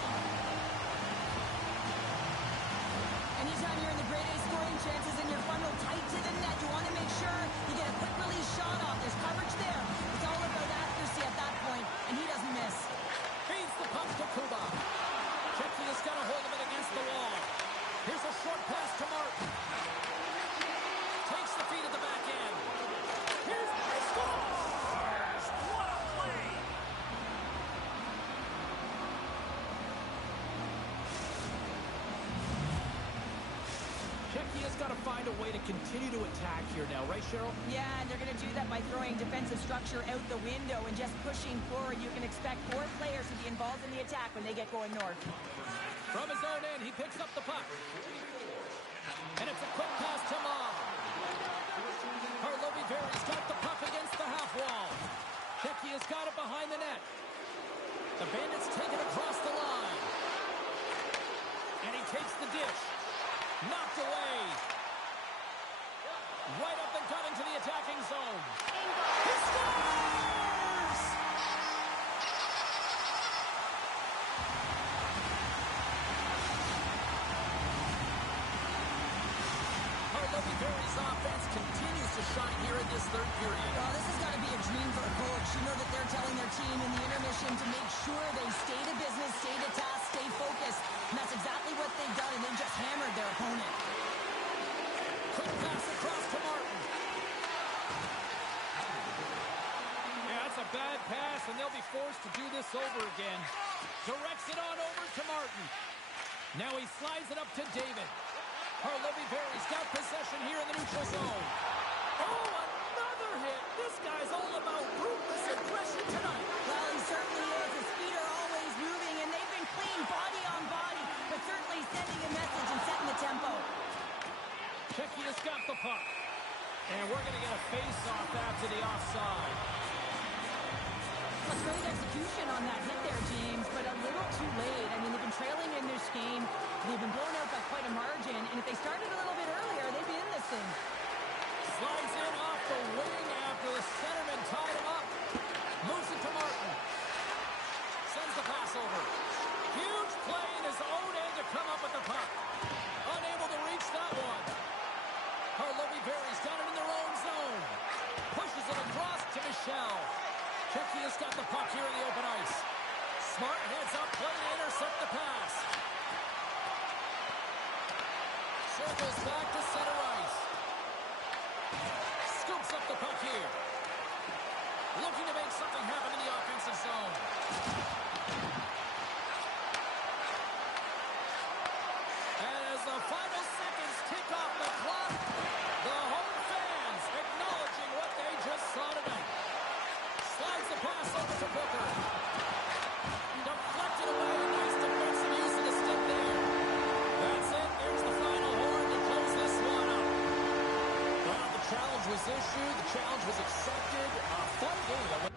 Anytime you're in the grade A scoring chances and your funnel tight to the net, you want to make sure got to find a way to continue to attack here now, right, Cheryl? Yeah, and they're going to do that by throwing defensive structure out the window and just pushing forward. You can expect 4 players to be involved in the attack when they get going north. From his own end, he picks up the puck. And it's a quick pass to Ma. Harlovieri's got the puck against the half wall. Shecky has got it behind the net. The Bandits take it across the line. And he takes the dish. Knocked away. Right up and cut into the attacking zone. He scores! Harlovieri's offense continues to shine here in this third period. Well, this has got to be a dream for a coach. You know that they're telling their team in the intermission to make sure they stay to business, stay to task, stay focused. And that's exactly what they've done, and they just hammered their opponent. Quick pass across to Martin. Yeah, that's a bad pass, and they'll be forced to do this over again. Directs it on over to Martin. Now he slides it up to David. Harlovieri's got possession here in the neutral zone. Oh, another hit. This guy's all about ruthless aggression tonight. Well, he certainly is. His feet are always moving, and they've been clean body on body, but certainly sending a message and setting the tempo. Shecky has got the puck. And we're going to get a face-off after the offside. That's great execution on that hit there, James, but a little too late. I mean, they've been trailing in this game. They've been blown out by quite a margin, and if they started a little bit earlier, they'd be in this thing. Slides in off the wing after the centerman tied him up. Moves it to Martin. Sends the pass over. Huge play in his own end to come up with the puck. Unable to reach that one. Harlovieri's got it in their own zone. Pushes it across to Michel. Shecky has got the puck here in the open ice. Smart heads up, play to intercept the pass. Circles back to center ice. Scoops up the puck here. Looking to make something happen in the offensive zone. And as the final seconds tick off the clock, the home fans acknowledging what they just saw tonight. Slides the pass over to Booker. Deflected away. Nice defensive use of the stick there. That's it. There's the final horn to close this one up. Well, the challenge was issued. The challenge was accepted. A fun game.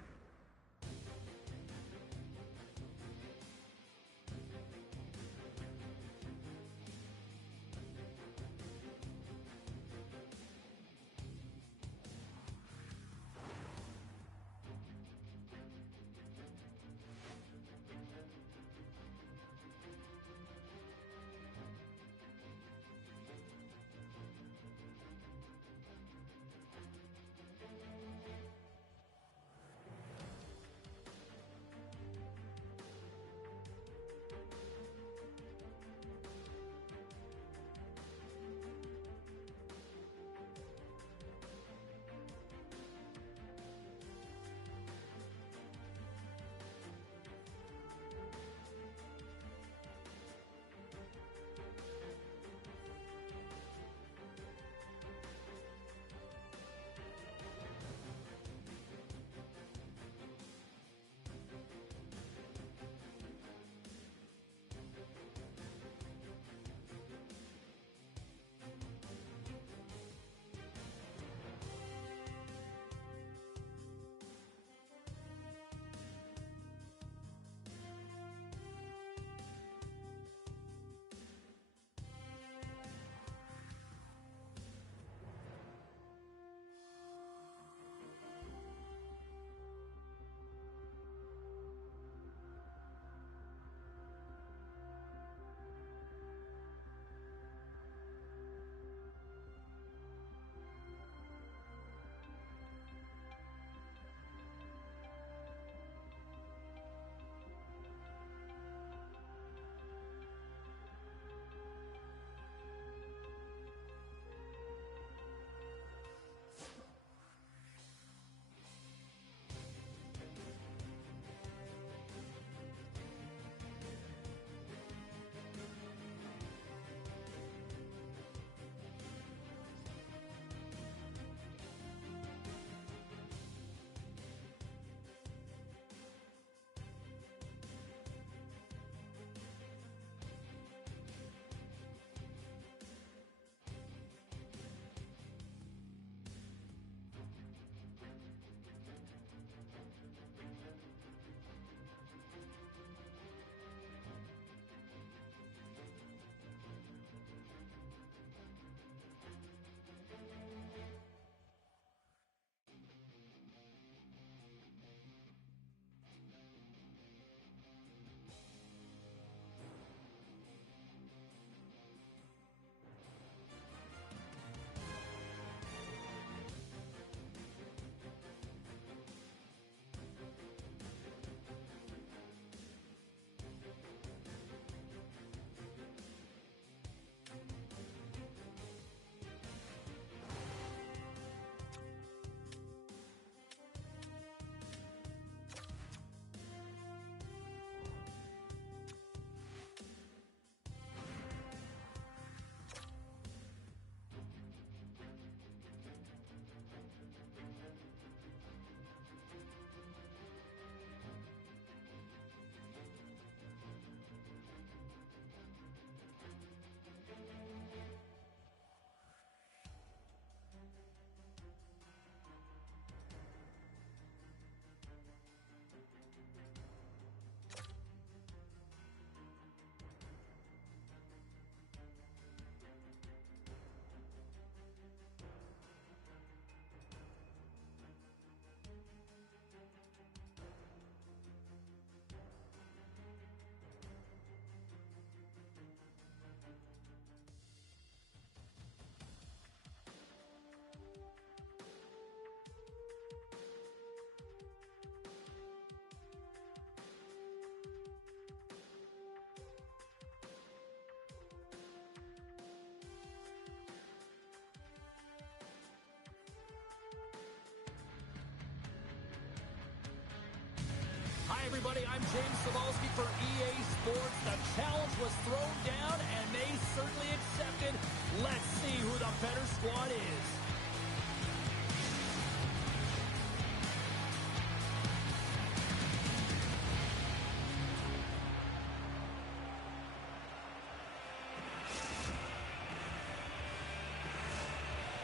everybody. I'm James Cebulski for EA Sports. The challenge was thrown down, and they certainly accepted. Let's see who the better squad is.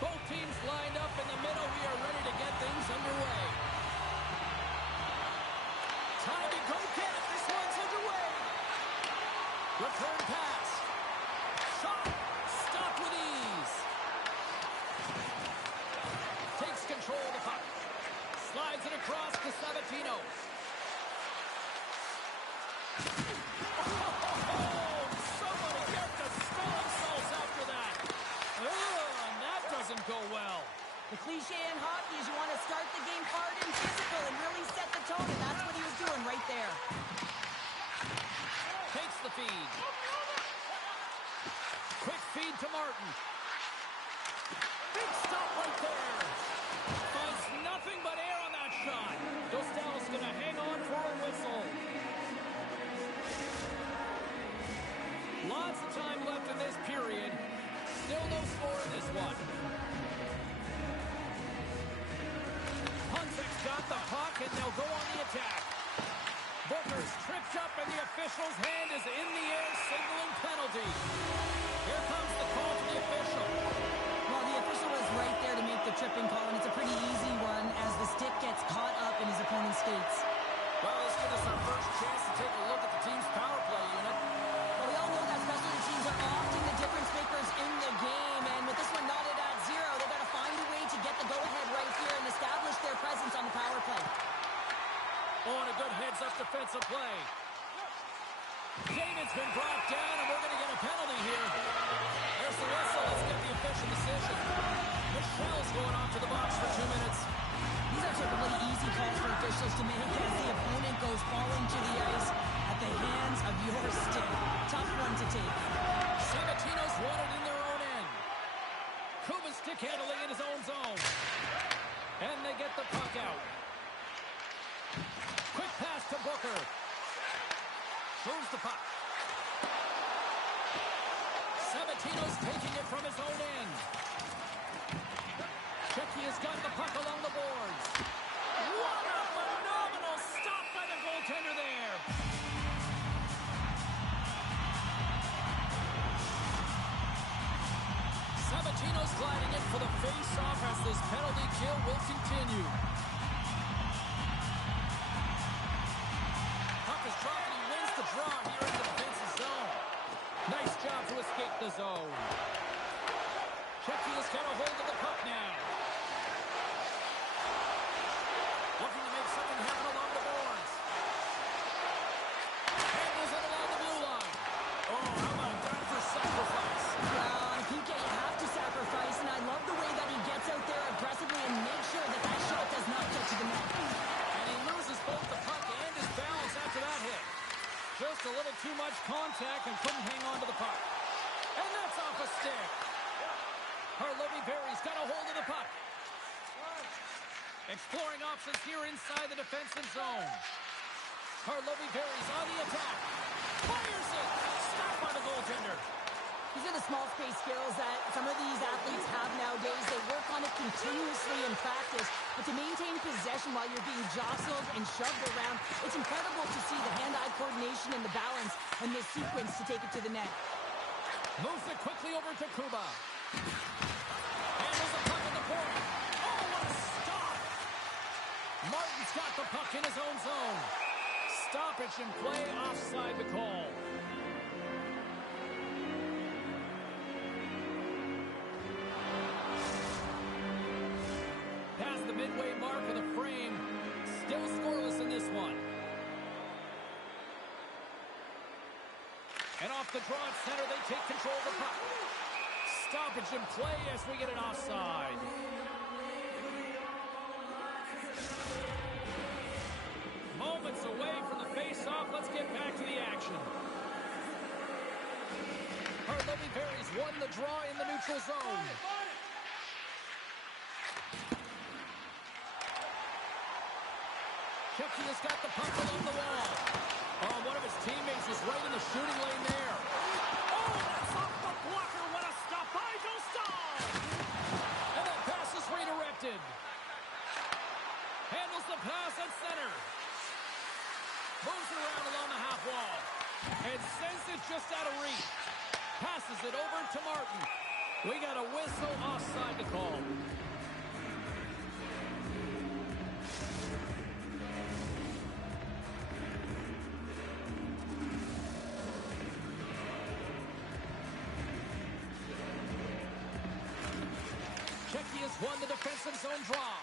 Both teams lined up in the middle. We are ready to get things underway. Time to go get it. This one's underway. Return pass. Shot. Stop with ease. Takes control of the puck. Slides it across to Sabatino. Oh, somebody get the smelling salts after that. Oh, and that doesn't go well. The cliche in hockey is you want to start the game hard and physical and really set the tone, and that's what he was doing right there. Takes the feed. Quick feed to Martin. Big stop right there. Finds nothing but air on that shot. Dostal's going to hang on for a whistle. Lots of time left in this period. Still no score in this one. Hunsek's got the puck, and they'll go on the attack. Booker's tripped up, and the official's hand is in the air, signaling penalty. Here comes the call to the official. Well, the official was right there to make the tripping call, and it's a pretty easy one as the stick gets caught up in his opponent's skates. Well, this gives us our first chance to take a look at the team's power play unit. Well, we all know that specialty teams are often the difference makers in the game, and with this one knotted at 0, they've got to find a way to get the go-ahead right here and establish their presence on the power play. Oh, and a good heads-up defensive play. David's been brought down, and we're going to get a penalty here. There's the whistle. Let's get the official decision. Michelle's going off to the box for 2 minutes. These are typically easy calls for officials to make as the opponent goes falling to the ice at the hands of your stick. Tough one to take. Sabatino's won it in their own end. Kuba's stick handling in his own zone. And they get the puck out. Quick pass to Booker. Throws the puck. Sabatino's taking it from his own end. Checky has got the puck along the boards. What a phenomenal stop by the goaltender there. Sabatino's gliding in for the face-off as this penalty kill will continue. Puck is dropped and he wins the draw here in the defensive zone. Nice job to escape the zone. Checky has got a hold of the puck now. Looking to make something happen along the boards. Handles it along the blue line. Oh, how about that for sacrifice? Well, PK, you have to sacrifice, and I love the way that he gets out there aggressively and makes sure that that shot does not get to the net. And he loses both the puck and his balance after that hit. Just a little too much contact and couldn't hang on to the puck. And that's off a stick. Harlovy Berry's got a hold of the puck. Exploring options here inside the defensive zone. Harlovy Berry's on the attack. Fires it. Stopped by the goaltender. These are the small space skills that some of these athletes have nowadays. They work on it continuously in practice, but to maintain possession while you're being jostled and shoved around, it's incredible to see the hand-eye coordination and the balance in this sequence to take it to the net. Moves it quickly over to Kuba. Handles the puck in the corner. Oh, what a stop! Martin's got the puck in his own zone. Stoppage and play offside the call. Past the midway mark of the frame. Still scoreless in this one. And off the draw at center, they take control of the puck. Stoppage and play as we get an offside. Moments away from the face-off. Let's get back to the action. Harlovy Berry's won the draw in the neutral zone. Checky has He's got the puck along the wall. Oh, one of his teammates was right in the shooting lane there. Oh, that's off the blocker. What a stop by Dostal. And that pass is redirected. Handles the pass at center. Moves around along the half wall. And sends it just out of reach. Passes it over to Martin. We got a whistle offside to call. Checky has won the defensive zone draw.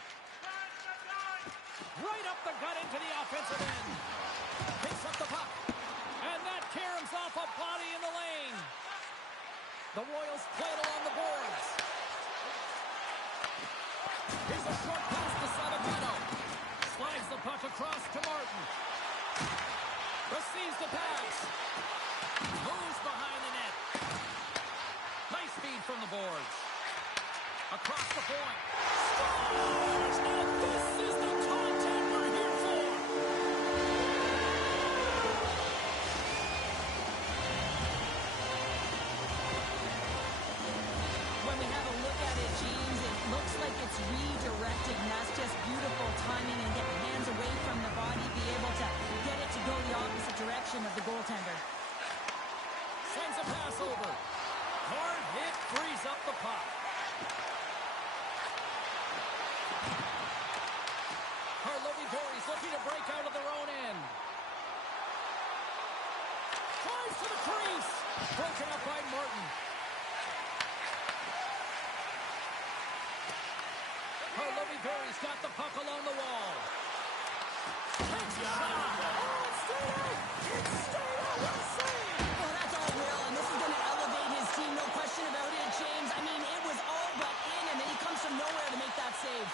Right up the gut into the offensive end. Picks up the puck. And that caroms off a body in the lane. The Royals play it along the boards. Here's a short pass to Sabatino. Slides the puck across to Martin. Receives the pass. Moves behind the net. Nice feed from the boards. Across the point. Scores! Now this is the content we're here for. When we have a look at it, James, it looks like it's redirected, and that's just beautiful timing and get hands away from the body, be able to get it to go the opposite direction of the goaltender. Sends a pass over. Hard hit frees up the puck. Perry's looking to break out of their own end. Drives to the crease. Broken up by Martin. Perry's got the puck along the wall. Takes a shot. Oh, it's straight out. It's straight out. What a save. Well, that's all real, and this is going to elevate his team. No question about it, James. I mean, it was all but in, and then he comes from nowhere to make that save.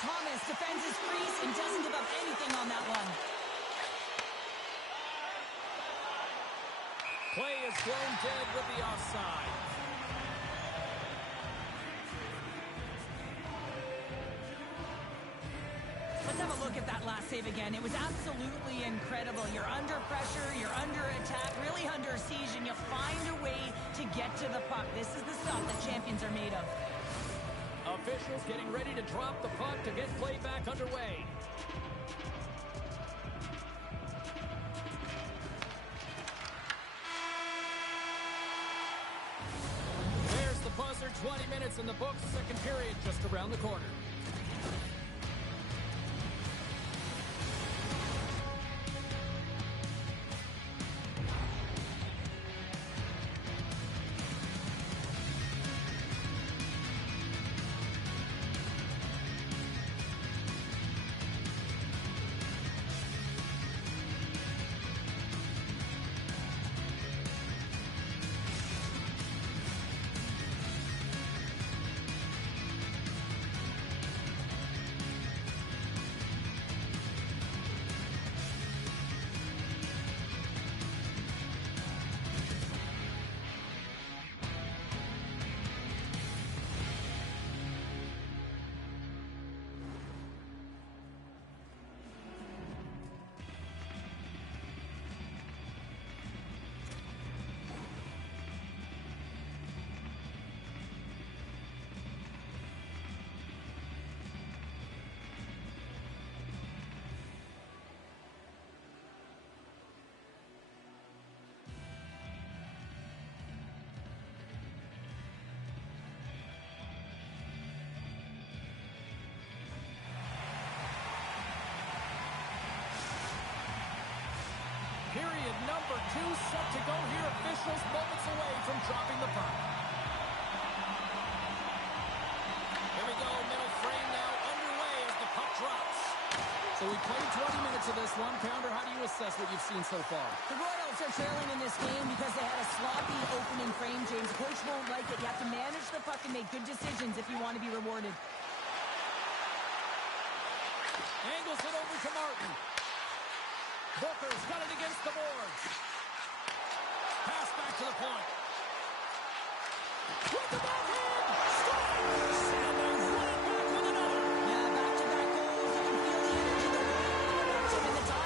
Thomas defends his crease and doesn't give up anything on that one. Play is blown dead with the offside. Let's have a look at that last save again. It was absolutely incredible. You're under pressure, you're under attack, really under siege, and you find a way to get to the puck. This is the stuff that champions are made of. Officials getting ready to drop the puck to get play back underway. There's the buzzer, 20 minutes in the books, second period just around the corner. Period number 2 set to go here. Officials moments away from dropping the puck. Here we go. Middle frame now underway as the puck drops. So we played 20 minutes of this one. Pounder, how do you assess what you've seen so far? The Royals are trailing in this game because they had a sloppy opening frame, James. The coach won't like it. You have to manage the puck and make good decisions if you want to be rewarded. Angles it over to Martin. Booker's got it against the boards. Pass back to the point. With the backhand! Scores! And they're right back with another. Yeah, back-to-back goals. You can feel the energy, the momentum in the top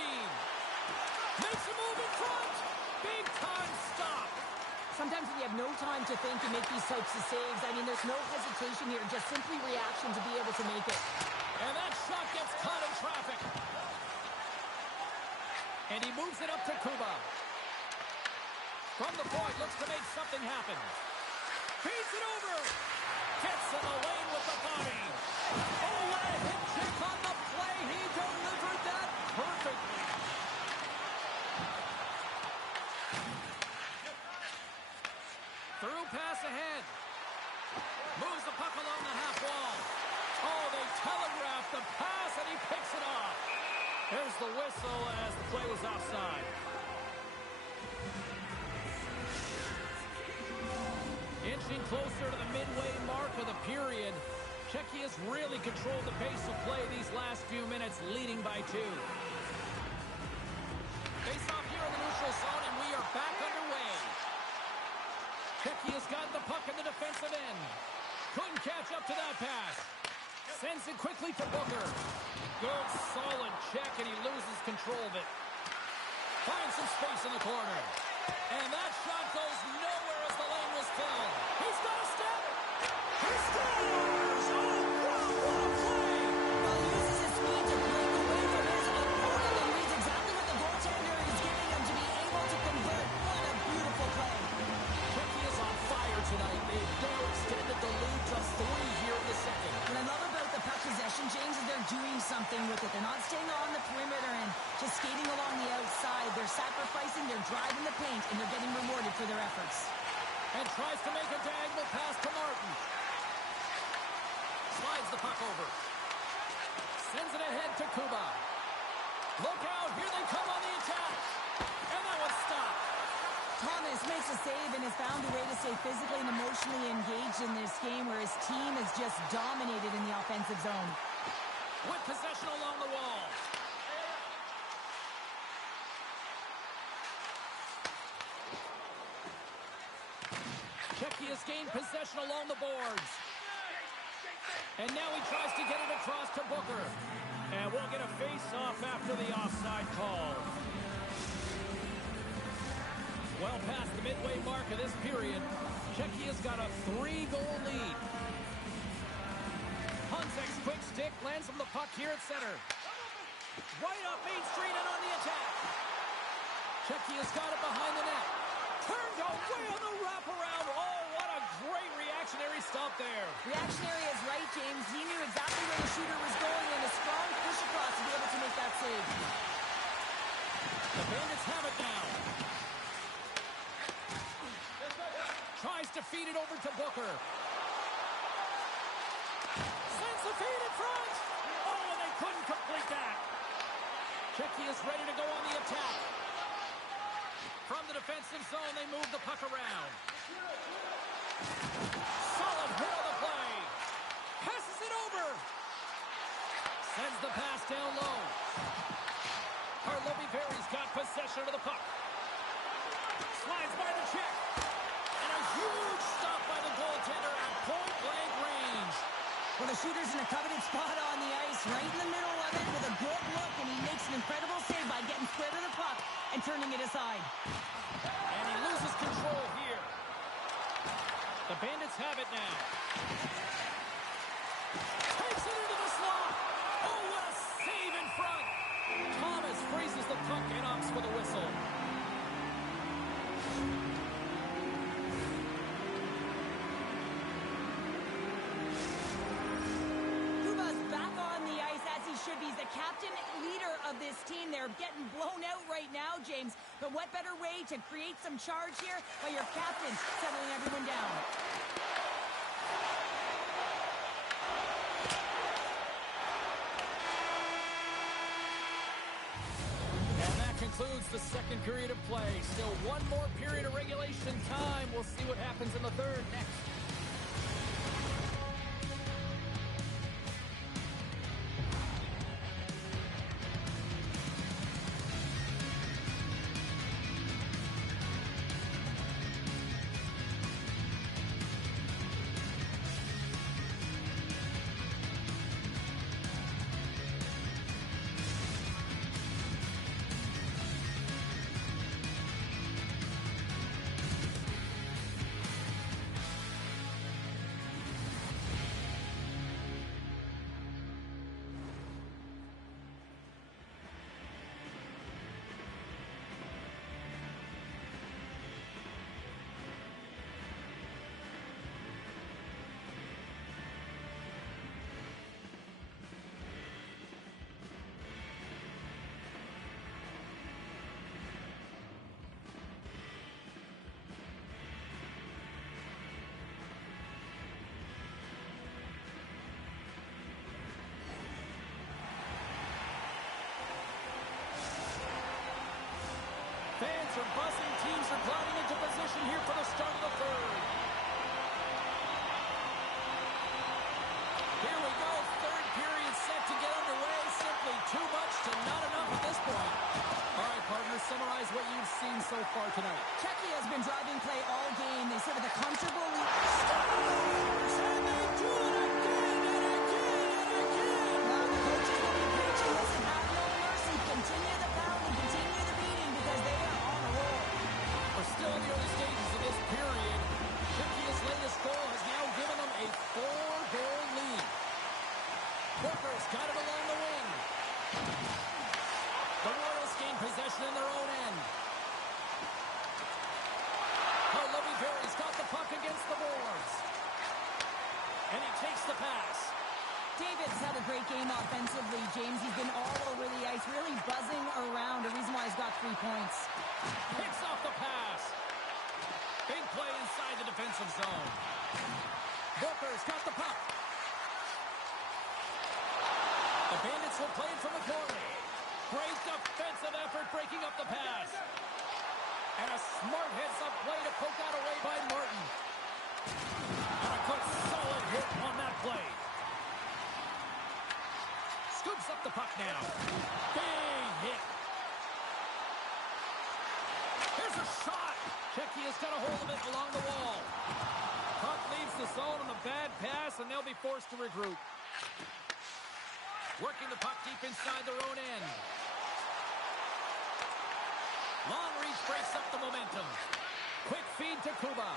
speed. Makes a move in front. Big time stop. Sometimes when you have no time to think and make these types of saves, I mean, there's no hesitation here, just simply reaction to be able to make it. And that shot gets caught in traffic. And he moves it up to Kuba. From the point, looks to make something happen. Feeds it over. Gets in the lane with the body. Oh, what a hit kick on the play. He delivered that perfectly. Through pass ahead. Moves the puck along the half wall. Oh, they telegraph the pass, and he picks it off. There's the whistle as the play was offside. Inching closer to the midway mark of the period. Czechia has really controlled the pace of play these last few minutes, leading by 2. Face off here in the neutral zone, and we are back underway. Czechia's got the puck in the defensive end. Couldn't catch up to that pass. Sends it quickly to Booker. Good, solid check, and he loses control of it. Finds some space in the corner. And that shot goes nowhere as the lane was filled. He's got a step. He scores! Oh, wow, what a play! Well, he uses his speed to break away from his opponent and reads exactly what the goaltender is giving him to be able to convert. What a beautiful play. Czechia is on fire tonight. They've now extended the lead to 3 here in the second. What I love about the puck possession, James, is they're doing something with it. They're not staying on the perimeter and just skating along the outside. They're sacrificing, they're driving the paint, and they're getting rewarded for their efforts. And tries to make a diagonal pass to Martin. Slides the puck over. Sends it ahead to Kuba. Look out, here they come on the attack. And that one's stopped. Thomas makes a save and has found a way to stay physically and emotionally engaged in this game where his team has just dominated in the offensive zone. With possession along the wall. Czechia's gained possession along the boards. And now he tries to get it across to Booker. And we'll get a face-off after the offside call. Well past the midway mark of this period, Czechia's got a 3-goal lead. Honzek's quick stick lands him the puck here at center. Right up Main Street and on the attack. Czechia's got it behind the net. Turned away on the wraparound. Oh, what a great reactionary stop there. Reactionary is right, James. He knew exactly where the shooter was going and a strong push across to be able to make that save. The Bandits have it now. Tries to feed it over to Booker. Sends the feed in front. Oh, and they couldn't complete that. Czechia's ready to go on the attack. From the defensive zone, they move the puck around. Solid hit on the play. Passes it over. Sends the pass down low. Karlovy Vary's got possession of the puck. Slides by the check. And a huge stop by the goaltender at point-blank range. Well, the shooter's in a coveted spot on the ice, right in the middle of it with a good look, and he makes an incredible save by getting square to the puck and turning it aside. And he loses control here. The Bandits have it now. Takes it into the slot. Oh, what a save in front. Thomas freezes the puck and opts for the whistle. Should be the captain leader of this team. They're getting blown out right now, James. But what better way to create some charge here by your captain settling everyone down? And that concludes the second period of play. Still one more period of regulation time. We'll see what happens in the third next. Headlights are buzzing. Teams are gliding into position here for the start of the third. Here we go. Third period set to get underway. Simply too much to not enough at this point. All right, partners, summarize what you've seen so far tonight. Czechia has been driving play all game. They sit with a comfortable lead. And they do it again and again and again. Now the coaches will be preaching. Listen, have no mercy. Continue the pounding. Continue the beating because they are on a roll. We're still in the early stages of this period. Czechia's latest goal has now given them a 4-goal lead. Booker's got it along the wing. The Royals gain possession in their own end. Berry's got the puck against the boards. And he takes the pass. David's had a great game offensively, James. He's been all over the ice, really buzzing around. The reason why he's got 3 points. Picks off the pass. Big play inside the defensive zone. Booker's got the puck. The Bandits will play it from the corner. Great defensive effort breaking up the pass. And a smart heads-up play to poke out away by Martin. And a good solid hit on that play. Scoops up the puck now. Big hit. Here's a shot. Czechia's got a hold of it along the wall. Puck leaves the zone on the bad pass, and they'll be forced to regroup. Working the puck deep inside their own end. Long reach breaks up the momentum. Quick feed to Kuba.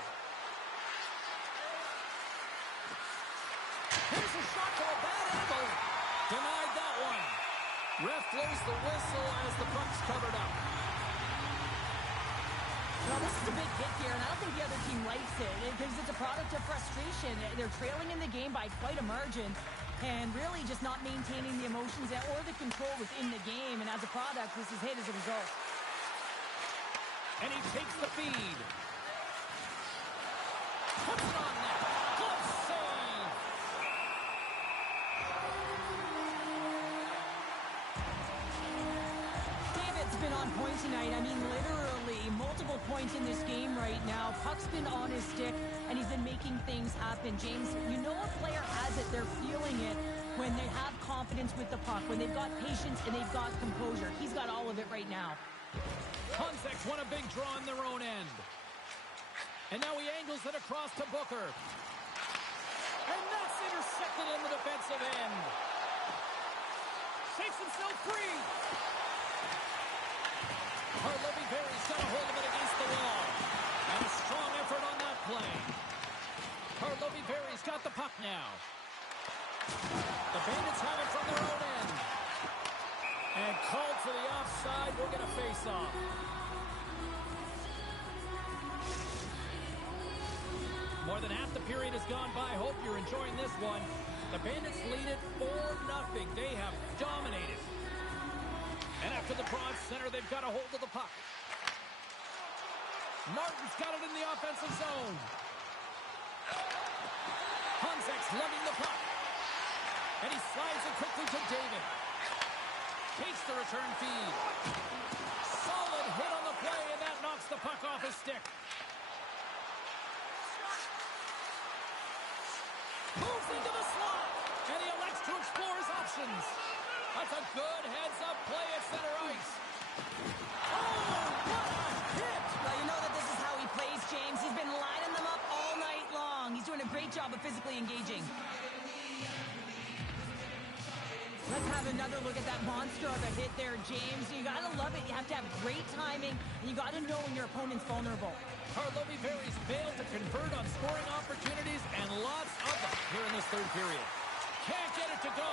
Here's a shot to a bad angle. Denied that one. Ref blows the whistle as the puck's covered up. Well, this is a big hit here, and I don't think the other team likes it because it's a product of frustration. They're trailing in the game by quite a margin and really just not maintaining the emotions or the control within the game, and as a product, this is hit as a result. And he takes the feed. Puts it on net. Good save. David's been on point tonight. I mean, literally multiple points in this game right now. Puck's been on his stick, and he's been making things happen. James, you know a player has it. They're feeling it when they have confidence with the puck, when they've got patience and they've got composure. He's got all of it right now. Honzek's won a big draw in their own end. And now he angles it across to Booker. And that's intercepted in the defensive end. Shakes himself free. Harlovy Berry's got a hold of it against the wall. And a strong effort on that play. Harlovy Berry's got the puck now. The Bandits have it from their own end. And called for the offside. We'll get a face-off. More than half the period has gone by. Hope you're enjoying this one. The Bandits lead it 4-0. They have dominated. And after the broad center, they've got a hold of the puck. Martin's got it in the offensive zone. Honzek's lugging the puck. And he slides it quickly to David. Takes the return feed. Solid hit on the play, and that knocks the puck off his stick. Moves into the slot, and he elects to explore his options. That's a good heads-up play at center ice. Oh, what a hit! Well, you know that this is how he plays, James. He's been lining them up all night long. He's doing a great job of physically engaging. Let's have another look at that monster of a hit there, James. You got to love it. You have to have great timing, and you got to know when your opponent's vulnerable. Harlovy Berry's failed to convert on scoring opportunities, and lots of them here in this third period. Can't get it to go.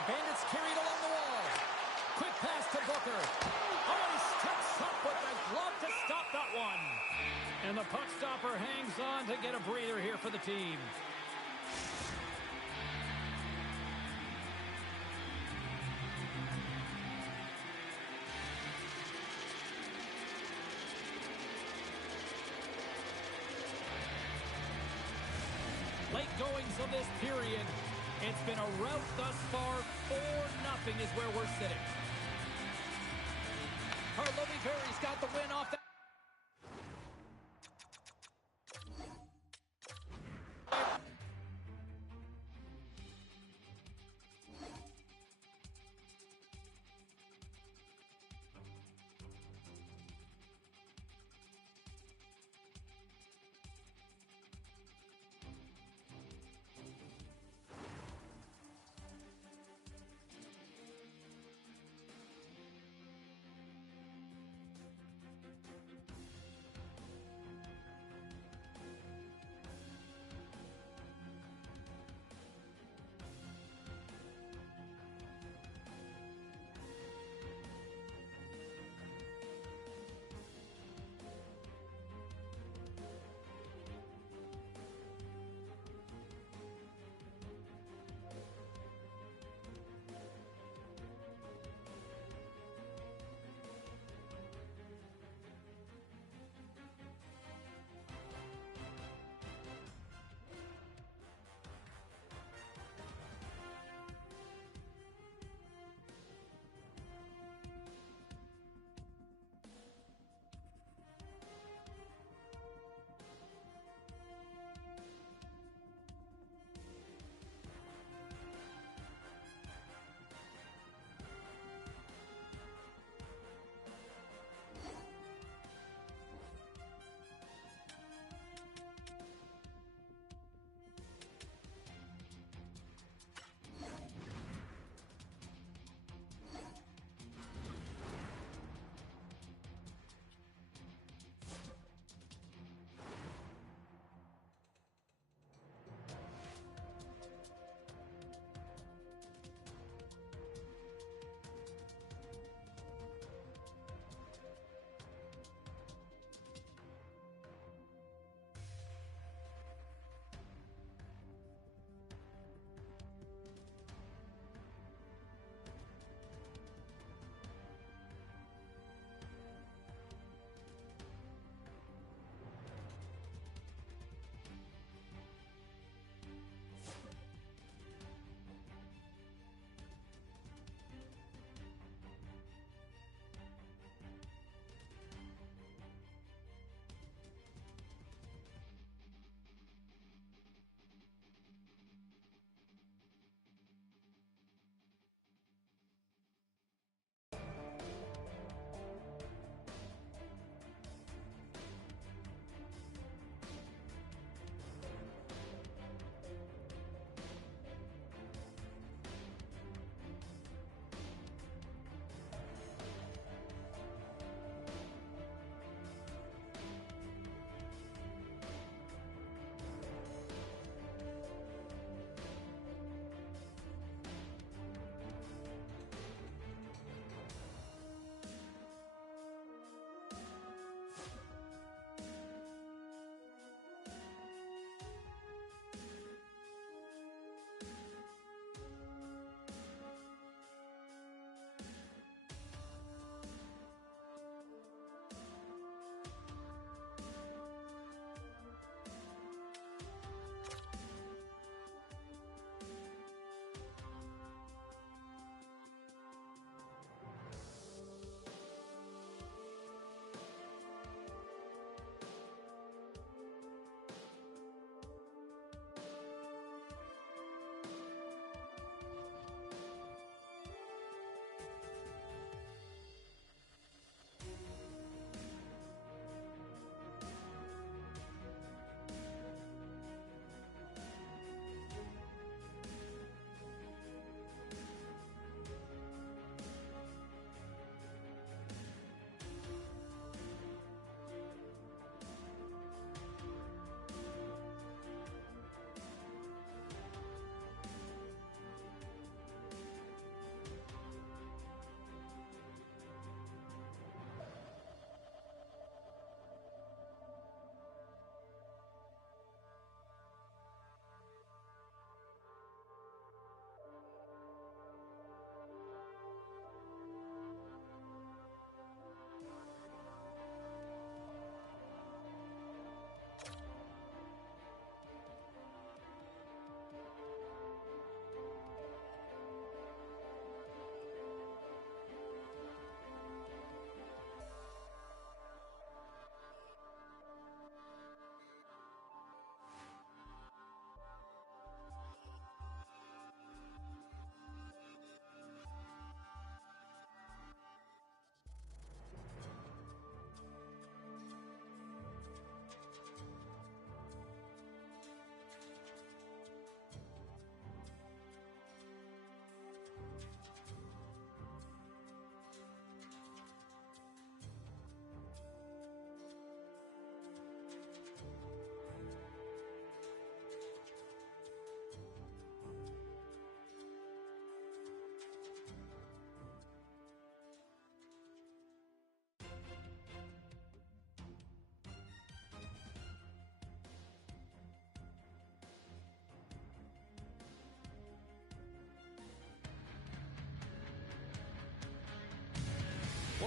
The Bandits carry it along the wall. Quick pass to Booker. Oh, he steps up with the glove to stop that one. And the puck stopper hangs on to get a breather here for the team. Late goings of this period. It's been a rout thus far. 4-0 is where we're sitting. Harlovi-Berry's got the win off that.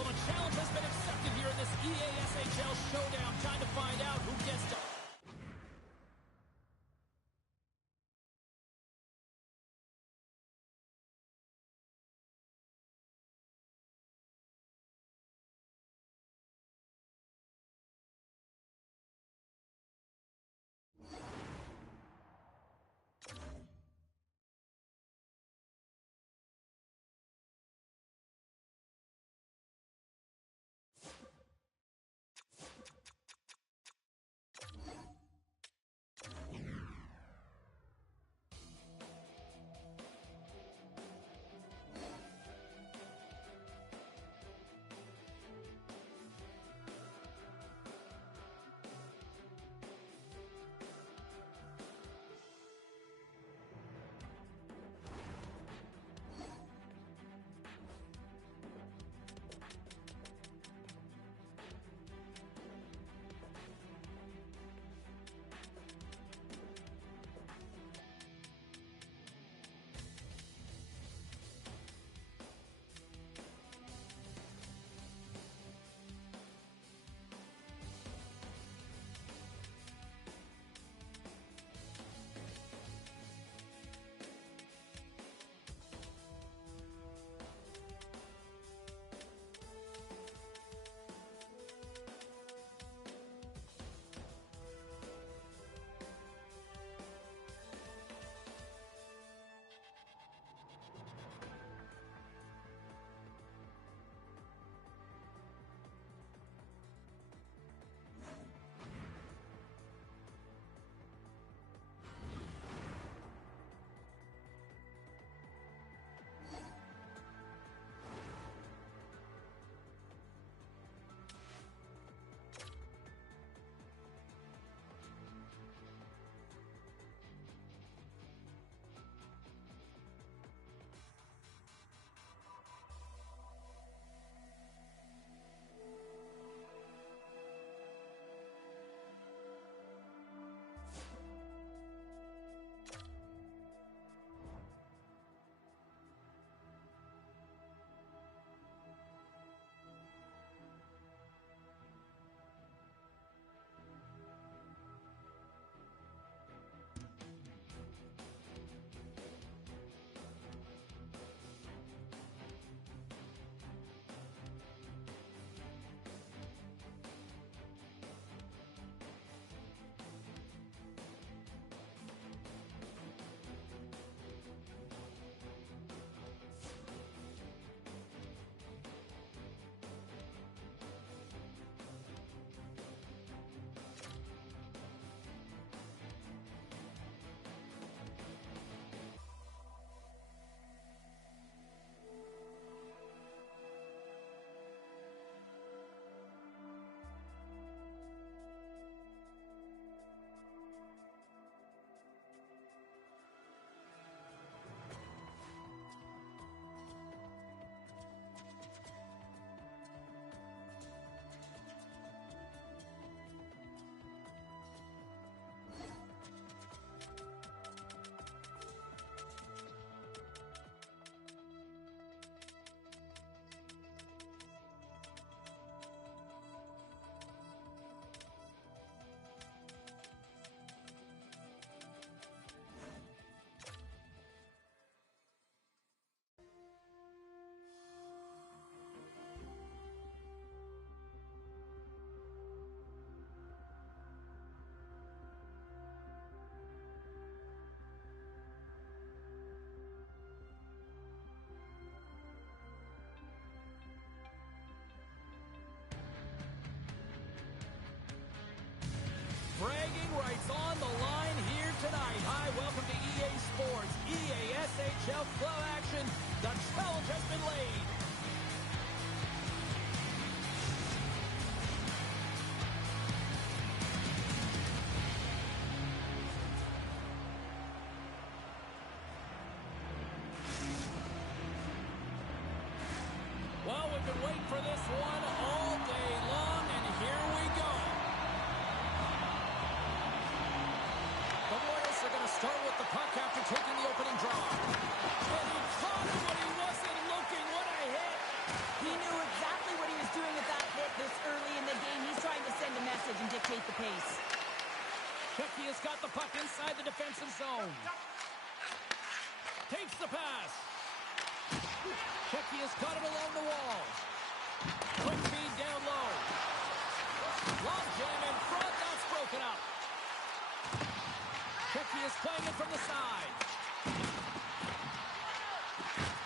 Well, the challenge has been accepted here in this EASHL showdown. Time to find out who gets to... Bragging rights on the line here tonight. Hi, welcome to EA Sports, EASHL Club action. The challenge has been laid. Well, we've been waiting for this one all day long, and here we go. The Royals are going to start with the puck after taking the opening draw. And he caught it when he wasn't looking. What a got it along the wall. Quick feed down low. Long jam in front. That's broken up. Shecky is playing it from the side.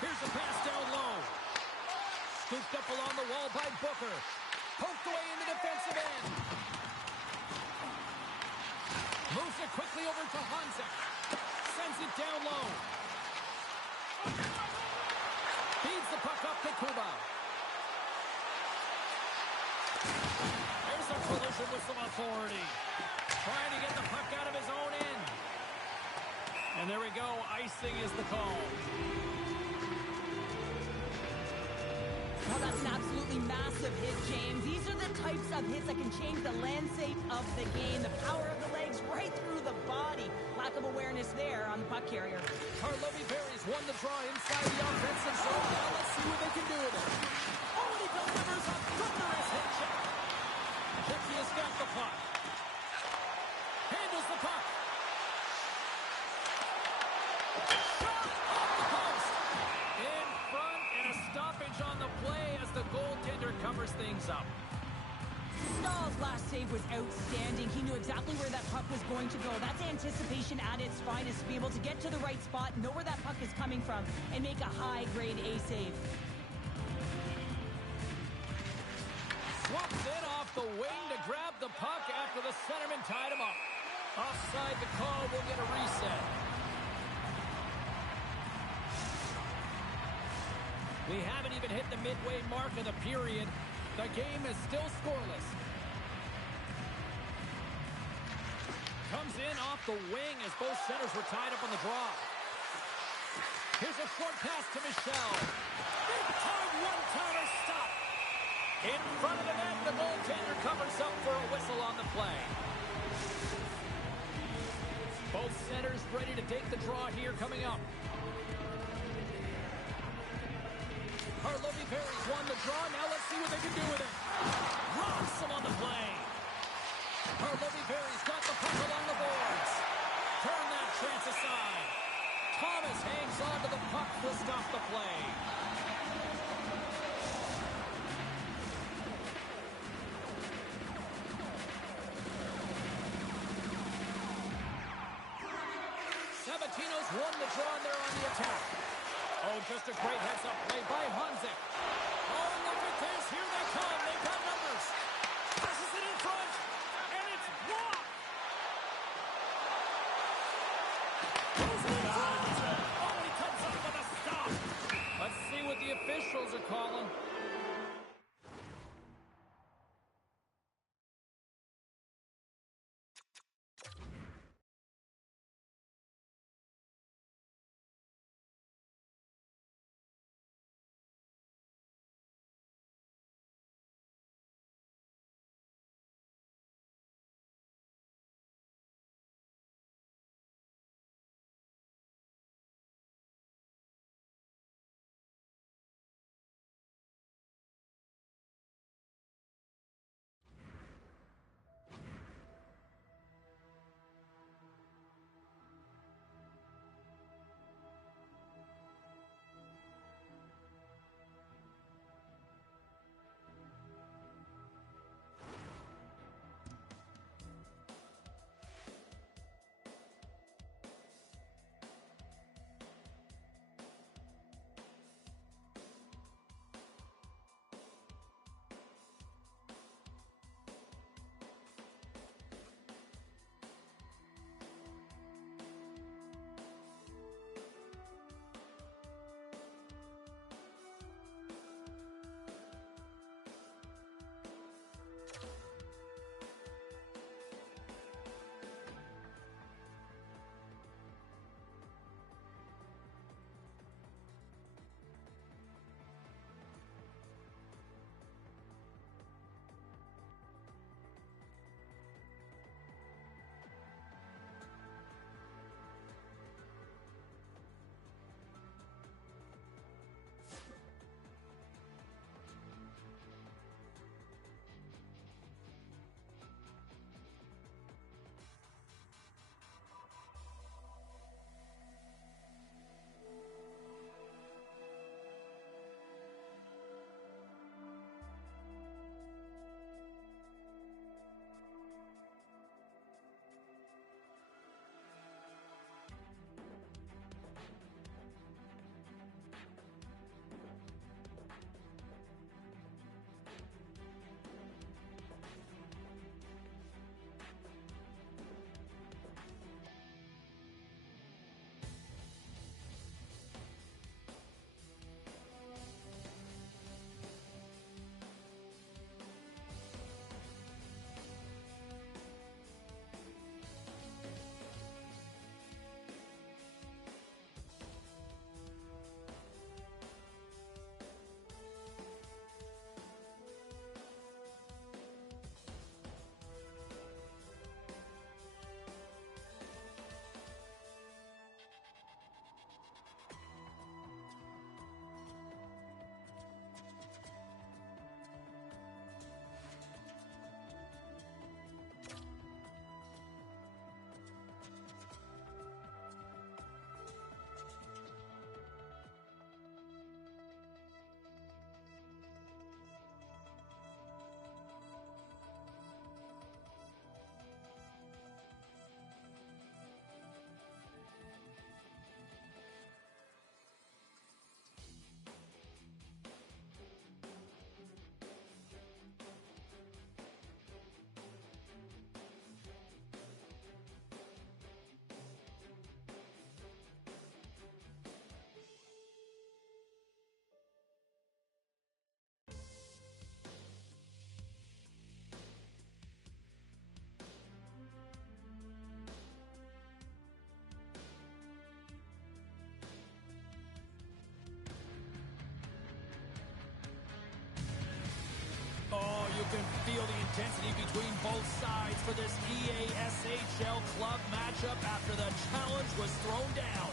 Here's a pass down low. Scooped up along the wall by Booker. Poked away in the defensive end. Moves it quickly over to Hanzik. Sends it down low. Feeds the puck up to Kuba. There's a collision with some authority. Trying to get the puck out of his own end. And there we go. Icing is the call. Well, that's an absolutely massive hit, James. These are the types of hits that can change the landscape of the game. The power of the legs right through the body. Lack of awareness there on the puck carrier. Karlovy Berry's won the draw inside the offensive zone. Now let's see what they can do with it. Oh, and he delivers a thunderous hit check. Shecky has got the puck. Handles the puck. Shot off the post. In front, and a stoppage on the play as the goaltender covers things up. Stahl's last save was outstanding. He knew exactly where that puck was going to go. That's anticipation at its finest, to be able to get to the right spot, know where that puck is coming from, and make a high-grade A save. Swoops in off the wing to grab the puck after the centerman tied him up. Offside the call, will get a reset. We haven't even hit the midway mark of the period. The game is still scoreless. Comes in off the wing as both centers were tied up on the draw. Here's a short pass to Michel. Big time one-timer stop. In front of the net, the goaltender covers up for a whistle on the play. Both centers ready to take the draw here coming up. Karlovy Berry's won the draw. Now let's see what they can do with it. Rocks him on the play. Karlovy Berry's got the puck along the boards. Turn that chance aside. Thomas hangs on to the puck to stop the play. Sabatino's won the draw and they're on the attack. Oh, just a great heads-up play by Hanzik. Oh, look at this. Here they come. They've got numbers. Passes it in front. And it's blocked. Goes it in front. Oh, he comes up with a stop. Let's see what the officials are calling. can feel the intensity between both sides for this EASHL club matchup after the challenge was thrown down.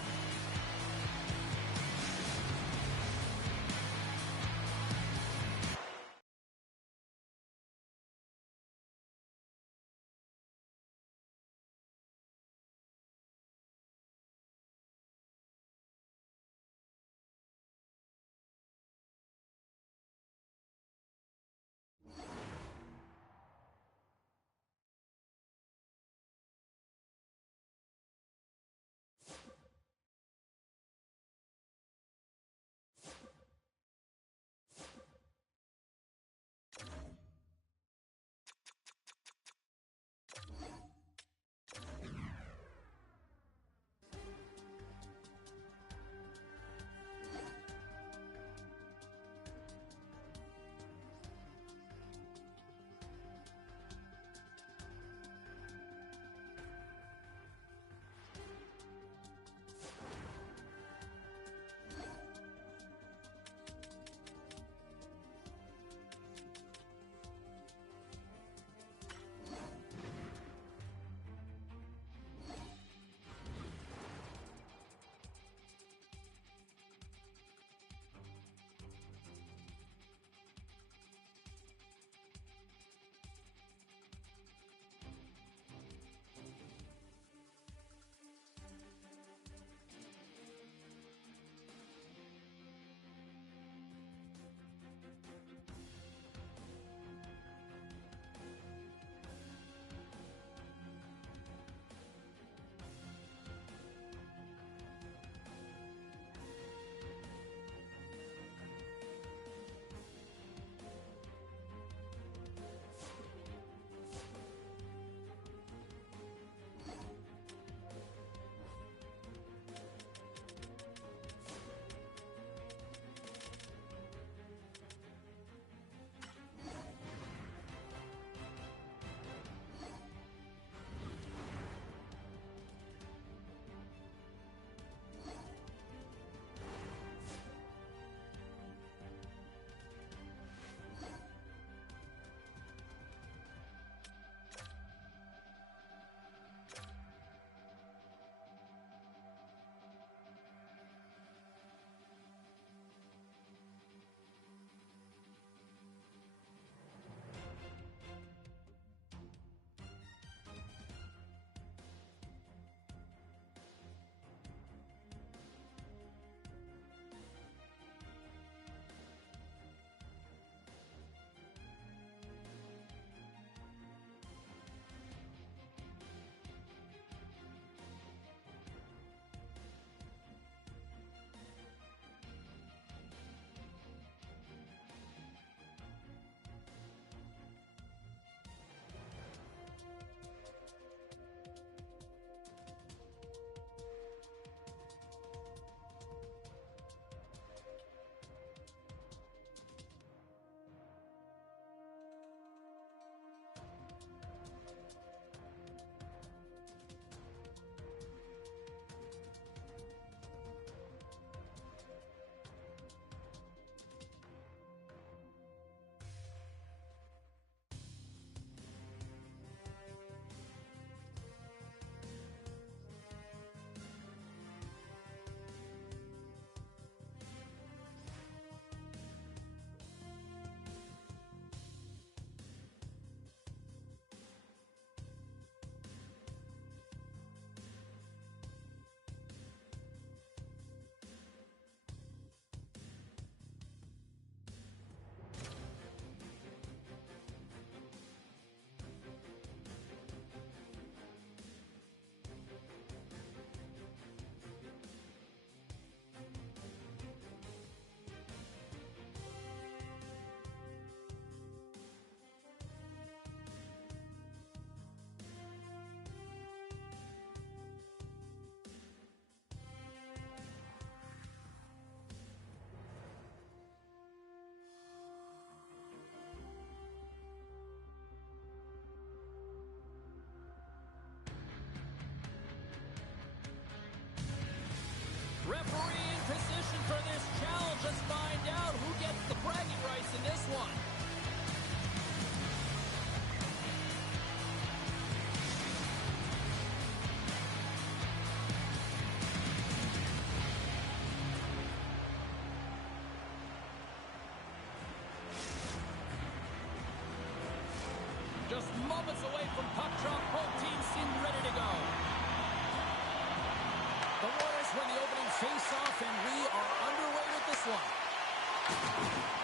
face-off, and we are underway with this one.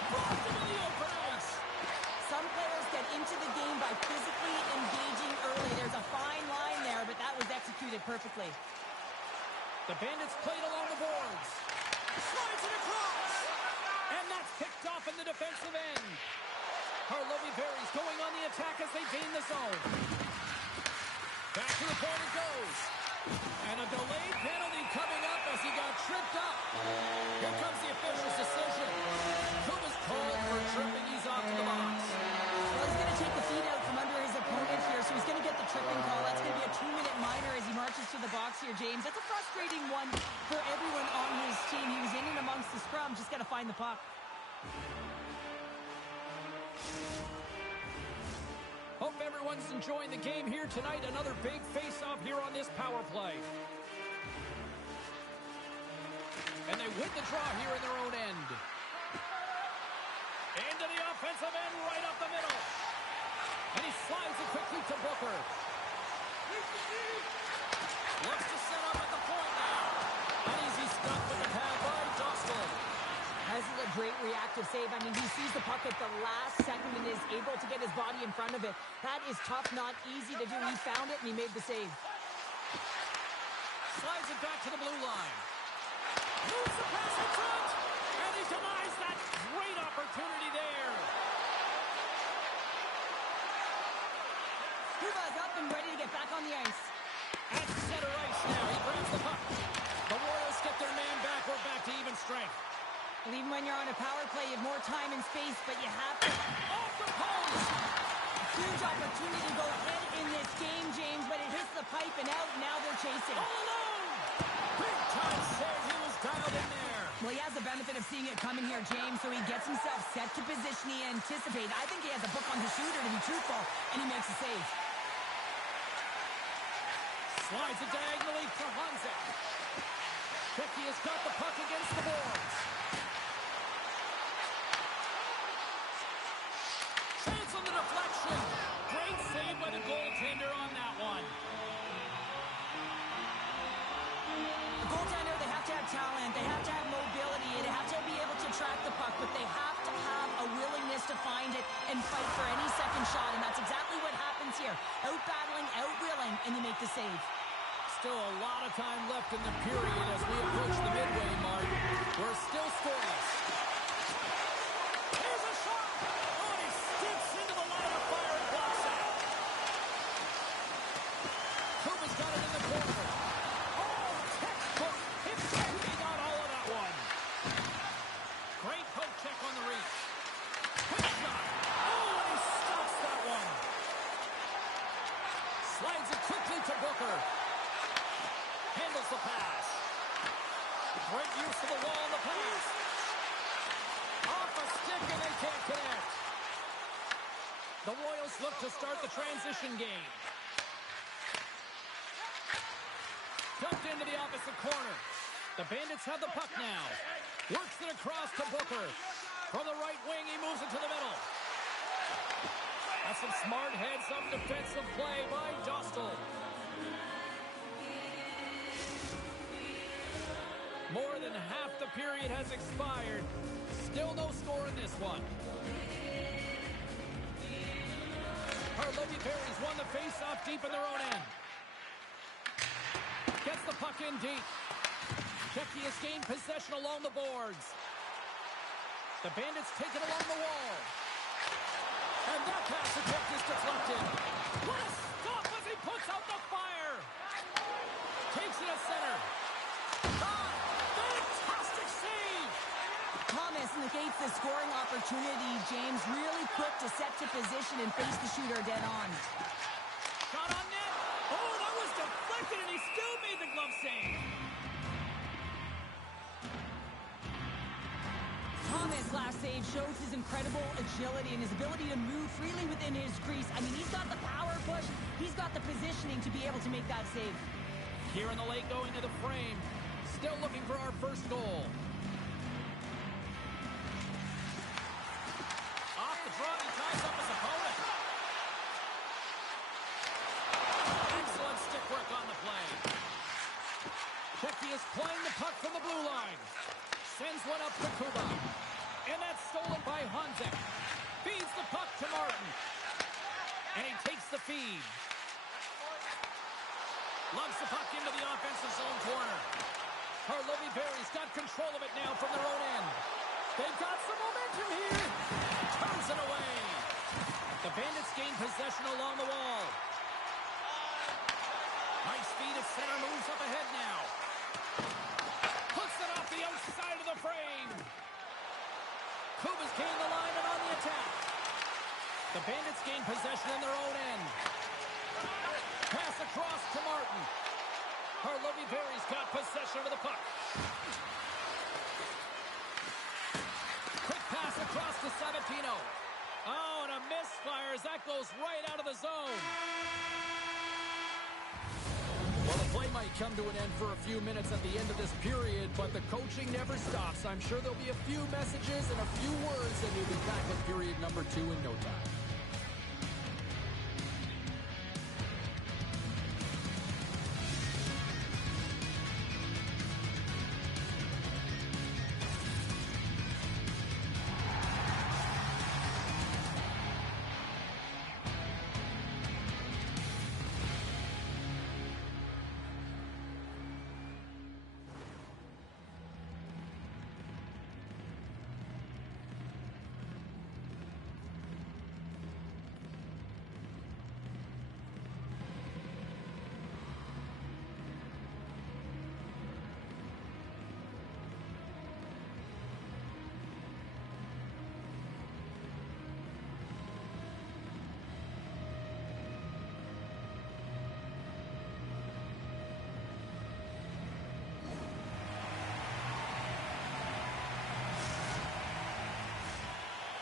Brought into the open ice. Some players get into the game by physically engaging early. There's a fine line there, but that was executed perfectly. The Bandits played along the boards. Slides it across. And that's picked off in the defensive end. Harlovy Berry's going on the attack as they gain the zone. Back to the point it goes. And a delayed penalty coming up as he got tripped up. Here comes the official's decision. Kuba's called for tripping. He's off to the box. Well, he's going to take the feet out from under his opponent here, so he's going to get the tripping call. That's going to be a 2-minute minor as he marches to the box here, James. That's a frustrating one for everyone on his team. He was in and amongst the scrum, just got to find the puck. Hope everyone's enjoying the game here tonight. Another big face-off here on this power play. And they win the draw here in their own end. Into the offensive end, right up the middle. And he slides it quickly to Booker. Looks to set up at the point now. An easy stop with the pad by Dostal. This is a great reactive save. I mean, he sees the puck at the last second and is able to get his body in front of it. That is tough, not easy to do. He found it and he made the save. Slides it back to the blue line. Moves the pass in front. And he denies that great opportunity there. Kuba's up and ready to get back on the ice. At center ice now. He grabs the puck. The Royals get their man back. We're back to even strength. And even when you're on a power play, you have more time and space, but you have to... Off the post! Huge opportunity to go ahead in this game, James, but it hits the pipe and out. Now they're chasing. All alone! Big time save. He was dialed in there. Well, he has the benefit of seeing it coming here, James, so he gets himself set to position. He anticipates. I think he has a book on his shooter, to be truthful, and he makes a save. Slides it diagonally to Hanzek. Becky has got the puck against the boards. Chance on the deflection. Great save by the goaltender on that one. The goaltender, they have to have talent, they have to have mobility, they have to be able to track the puck, but they have to have a willingness to find it and fight for any second shot, and that's exactly what happens here. Out-battling, out-willing, and you make the save. Still a lot of time left in the period as we approach the midway mark. We're still scoreless. Here's a shot! Oh, and he sticks into the line of fire and blocks out. Kuba's got it in the corner. Oh, textbook. He got all of that one. Great poke check on the reach. Quick shot. Oh, and he stops that one. Slides it quickly to Booker. Handles the pass. Great use of the wall on the pass. Off a stick and they can't connect. The Royals look to start the transition game. Dumped into the opposite corner. The Bandits have the puck now. Works it across to Booker. From the right wing, he moves it to the middle. That's some smart heads-up defensive play by Dostal. More than half the period has expired. Still no score in this one. Harlovy Berry's won the face-off deep in their own end. Gets the puck in deep. Becky has gained possession along the boards. The Bandits take it along the wall. And that pass attempt is deflected. What a stop as he puts out the fire. Takes it at center. Fantastic save! Thomas negates the scoring opportunity. James really quick to set to position and face the shooter dead on. Shot on net. Oh, that was deflected, and he still made the glove save. Thomas' last save shows his incredible agility and his ability to move freely within his crease. I mean, he's got the power push. He's got the positioning to be able to make that save. Here in the late going to the frame. Still looking for our first goal. Off the draw, he ties up his opponent. Excellent stick work on the play. Becky is playing the puck from the blue it. Feeds the puck to Martin. And he takes the feed. Lugs the puck into the offensive zone corner. Berry's got control of it now from their own end. They've got some momentum here. Turns it away. The Bandits gain possession along the wall. Nice speed at center, moves up ahead now. Puts it off the outside of the frame. Kuba's gained the line and on the attack. The Bandits gain possession in their own end. Pass across to Martin. Berry's got possession of the puck. Quick pass across to Sabatino. Oh, and a misfire as that goes right out of the zone. Well, the play might come to an end for a few minutes at the end of this period, but the coaching never stops. I'm sure there'll be a few messages and a few words, and we'll be back with period number 2 in no time.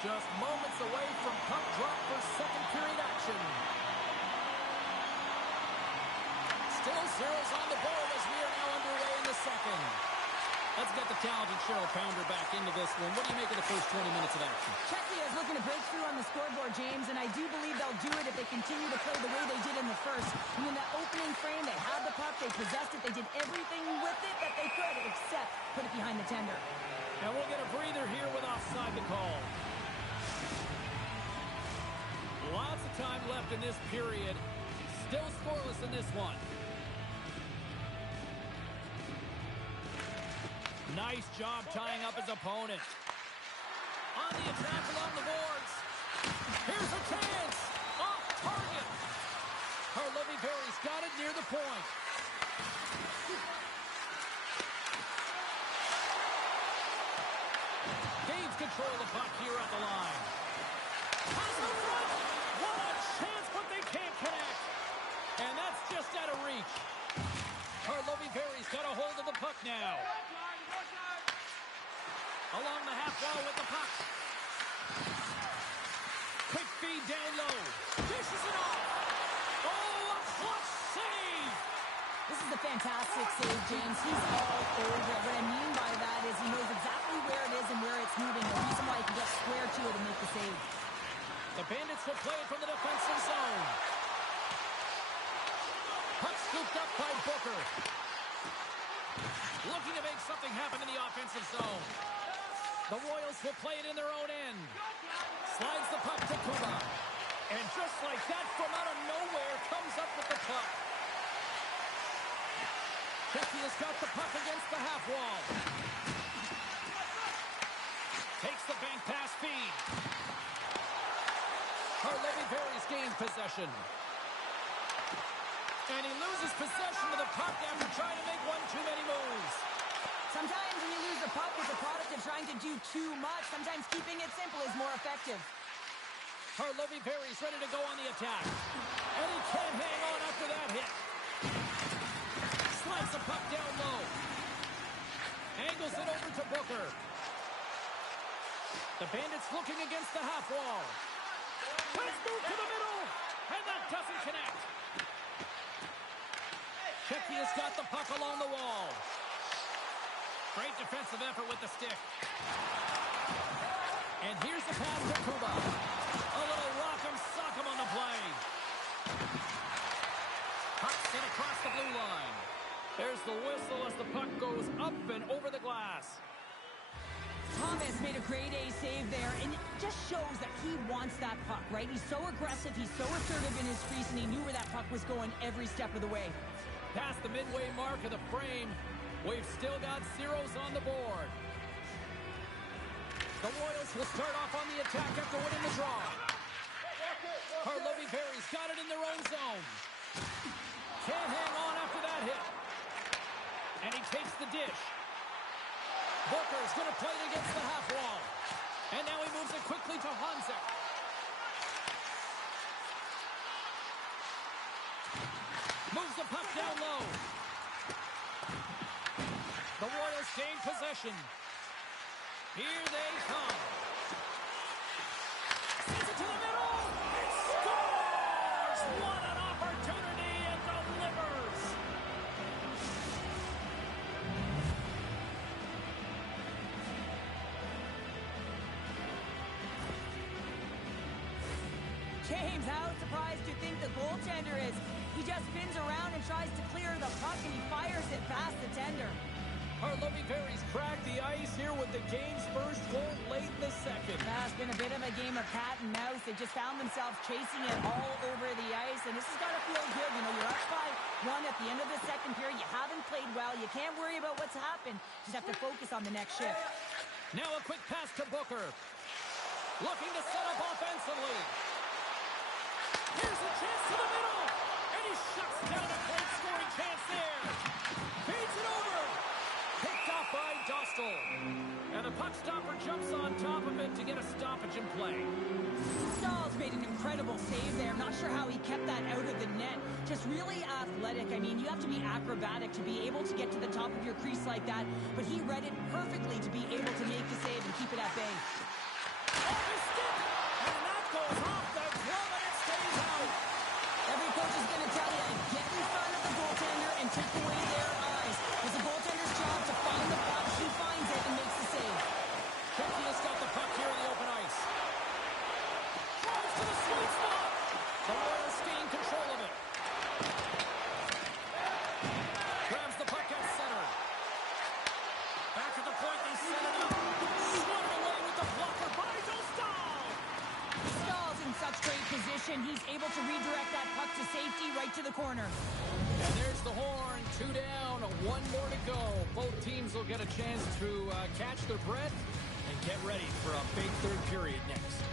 Just moments away from puck drop for second period action. Still zeros on the board as we are now underway in the second. Let's get the talented Cheryl Pounder back into this one. What do you make of the first 20 minutes of action? Czechia is looking to break through on the scoreboard, James, and I do believe they'll do it if they continue to play the way they did in the first. In that opening frame, they had the puck, they possessed it, they did everything with it that they could except put it behind the tender. And we'll get a breather here with offside the call. Lots of time left in this period. Still scoreless in this one. Nice job tying up his opponent. On the attack along the boards. Here's a chance. Off target. Berry's got it near the point. Gains control of the puck here at the line. Pass in front. What a chance, but they can't connect. And that's just out of reach. Berry's got a hold of the puck now. Along the half wall with the puck. Quick feed down low. Dishes it off. Oh, a clutch save. This is a fantastic save, James. He's all over it. What I mean by that is he knows exactly where it is and where it's moving. The reason why he can get square to it and make the save. The Bandits will play it from the defensive zone. Puck scooped up by Booker. Looking to make something happen in the offensive zone. The Royals will play it in their own end. Slides the puck to Kuba. And just like that, from out of nowhere, comes up with the puck. Czechia has got the puck against the half wall. Takes the bank pass feed. Berry's gained possession. And he loses possession of the puck after trying to make one too many moves. Sometimes when you lose the puck, it's a product of trying to do too much. Sometimes keeping it simple is more effective. Berry's ready to go on the attack. And he can't hang on after that hit. Slides the puck down low. Angles it over to Booker. The Bandits looking against the half wall. Let's move to the middle. And that doesn't connect. Czechia's got the puck along the wall. Great defensive effort with the stick. And here's the pass to Kuba. A little rock'em sock'em on the play. Puck sent across the blue line. There's the whistle as the puck goes up and over the glass. Thomas made a grade A save there, and it just shows that he wants that puck, right? He's so aggressive, he's so assertive in his crease, and he knew where that puck was going every step of the way. Past the midway mark of the frame, we've still got zeros on the board. The Royals will start off on the attack after winning the draw. Harlovy-Berry's got it in their own zone. Can't hang on after that hit. And he takes the dish. Booker's going to play it against the half wall. And now he moves it quickly to Hanzek. Moves the puck down low. The Royals gain possession. Here they come. Sends it to the middle. It scores! What an opportunity and delivers. James, how surprised do you think the goaltender is? He just spins around and tries to clear the puck, and he fires it past the tender. Harlovy-Berry's cracked the ice here with the game's first goal late in the second. It's been a bit of a game of cat and mouse. They just found themselves chasing it all over the ice, and this has got to feel good. You know, you're up by one at the end of the second period. You haven't played well. You can't worry about what's happened. Just have to focus on the next shift. Now a quick pass to Booker. Looking to set up offensively. Here's a chance to the middle. And he shuts down a great scoring chance there. Feeds it over. Picked off by Dostal. And the puck stopper jumps on top of it to get a stoppage in play. Stahl's made an incredible save there. Not sure how he kept that out of the net. Just really athletic. I mean, you have to be acrobatic to be able to get to the top of your crease like that. But he read it perfectly to be able to make the save and keep it at bay. Off his stick. And that goes off the glove and it stays out. Every coach is going to tell you, get in front of the goaltender and take away their eyes. It's the goaltender's job to find the puck. He finds it and makes the save. Becky's got the puck here in the open ice. Drives to the sweet spot. The Royals gain control of it. Grabs the puck at center. Back at the point, they set it up. Swung away with the blocker by Dostal. Stahl's in such great position. He's able to redirect that puck to safety right to the corner. And there's the horn. 2 down, 1 more to go. Both teams will get a chance to catch their breath and get ready for a big third period next.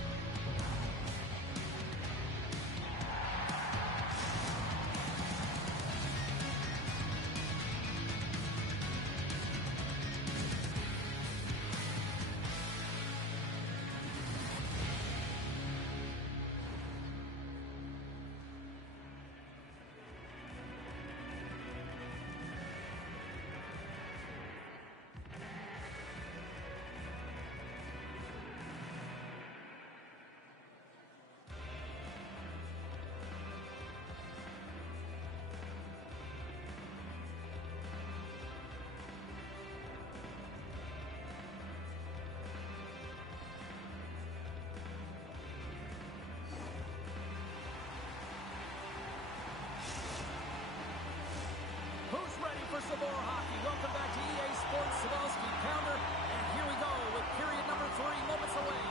Who's ready for some more hockey? Welcome back to EA Sports Savalsky Pounder. And here we go with period number 3, moments away.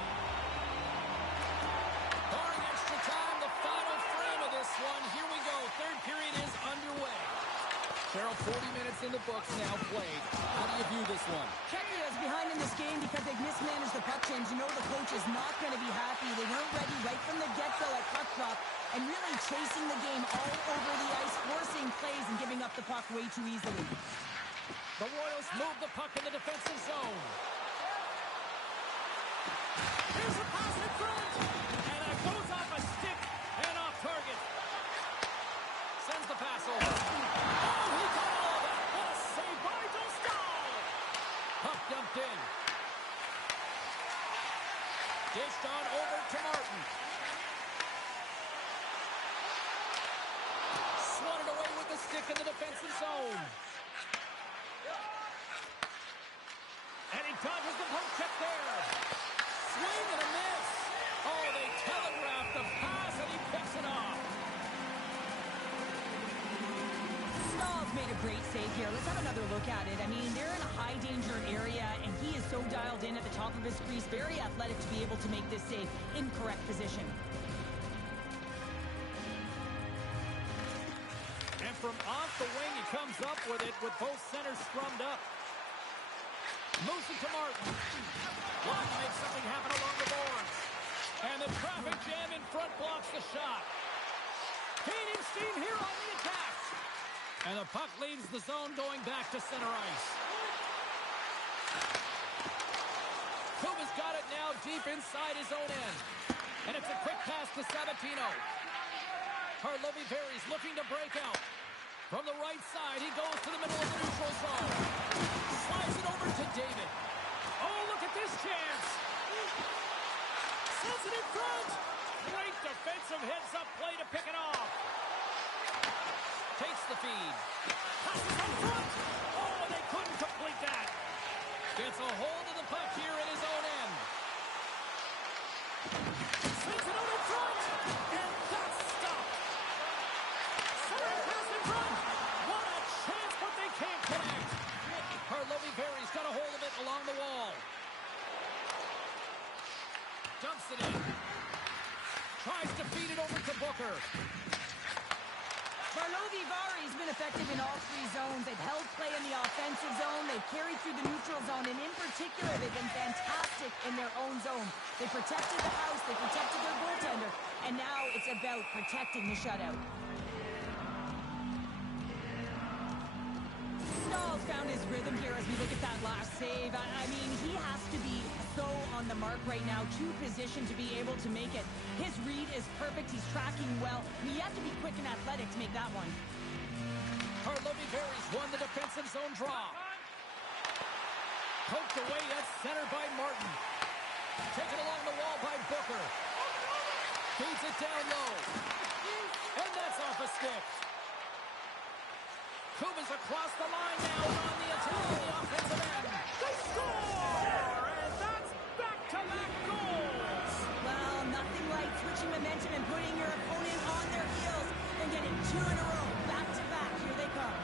Barring extra time, the final frame of this one. Here we go. Third period is underway. Cheryl, 40 minutes in the books now played. How do you view this one? Czechia is behind in this game because they've mismanaged the puck change. You know the coach is not going to be happy. They weren't ready right from the get-go at puck drop and really chasing the game all over the ice, forcing plays and giving up the puck way too easily. The Royals move the puck in the defensive zone. Here's a pass in front. And it goes off a stick and off target. Sends the pass over. Oh, he got all of that. What a save by Dostal. Puck dumped in. Dished on over to Martin. Swatted away with the stick in the defensive zone. And he dodges the poke check there. Swing and a miss. Oh, they telegraphed the pass and he picks it off. Stahl's made a great save here. Let's have another look at it. I mean, they're in a high-danger area, and he is so dialed in at the top of his crease. Very athletic to be able to make this save in correct position. And from off the wing, he comes up with it with both centers scrummed up. Moves it to Martin. Wants to make something happen along the boards. And the traffic jam in front blocks the shot. Gaining steam here on the attack. And the puck leaves the zone going back to center ice. Kuba's got it now deep inside his own end. And it's a quick pass to Sabatino. Karlovy Vary's looking to break out. From the right side, he goes to the middle of the neutral zone. Slides it over to David. Oh, look at this chance. Sends it in front. Great defensive heads-up play to pick it off. Takes the feed. Passes up front. Oh, they couldn't complete that. Gets a hold of the puck here in his own end. Sends it out in front. And that's stopped. Centering pass in front. What a chance, but they can't connect. Karlovy Vary's got a hold of it along the wall. Dumps it in. Tries to feed it over to Booker. Karlovy Vary's been effective in all three zones. They've held play in the offensive zone. They've carried through the neutral zone. And in particular, they've been fantastic in their own zone. They protected the house. They protected their goaltender. And now it's about protecting the shutout. Stahl's found his rhythm here as we look at that last save. I mean, he has to be so on the mark right now, too positioned to be able to make it. His read is perfect. He's tracking well. I mean, you have to be quick and athletic to make that one. Karlovy Vary's won the defensive zone draw. Poked away at center by Martin. Taken along the wall by Booker. Feeds it down low. And that's off a stick. Kuba's across the line now and on the attack on the offensive end. They score! And that's back-to-back goals! Well, nothing like switching momentum and putting your opponent on their heels and getting two in a row. Back-to-back. Here they come.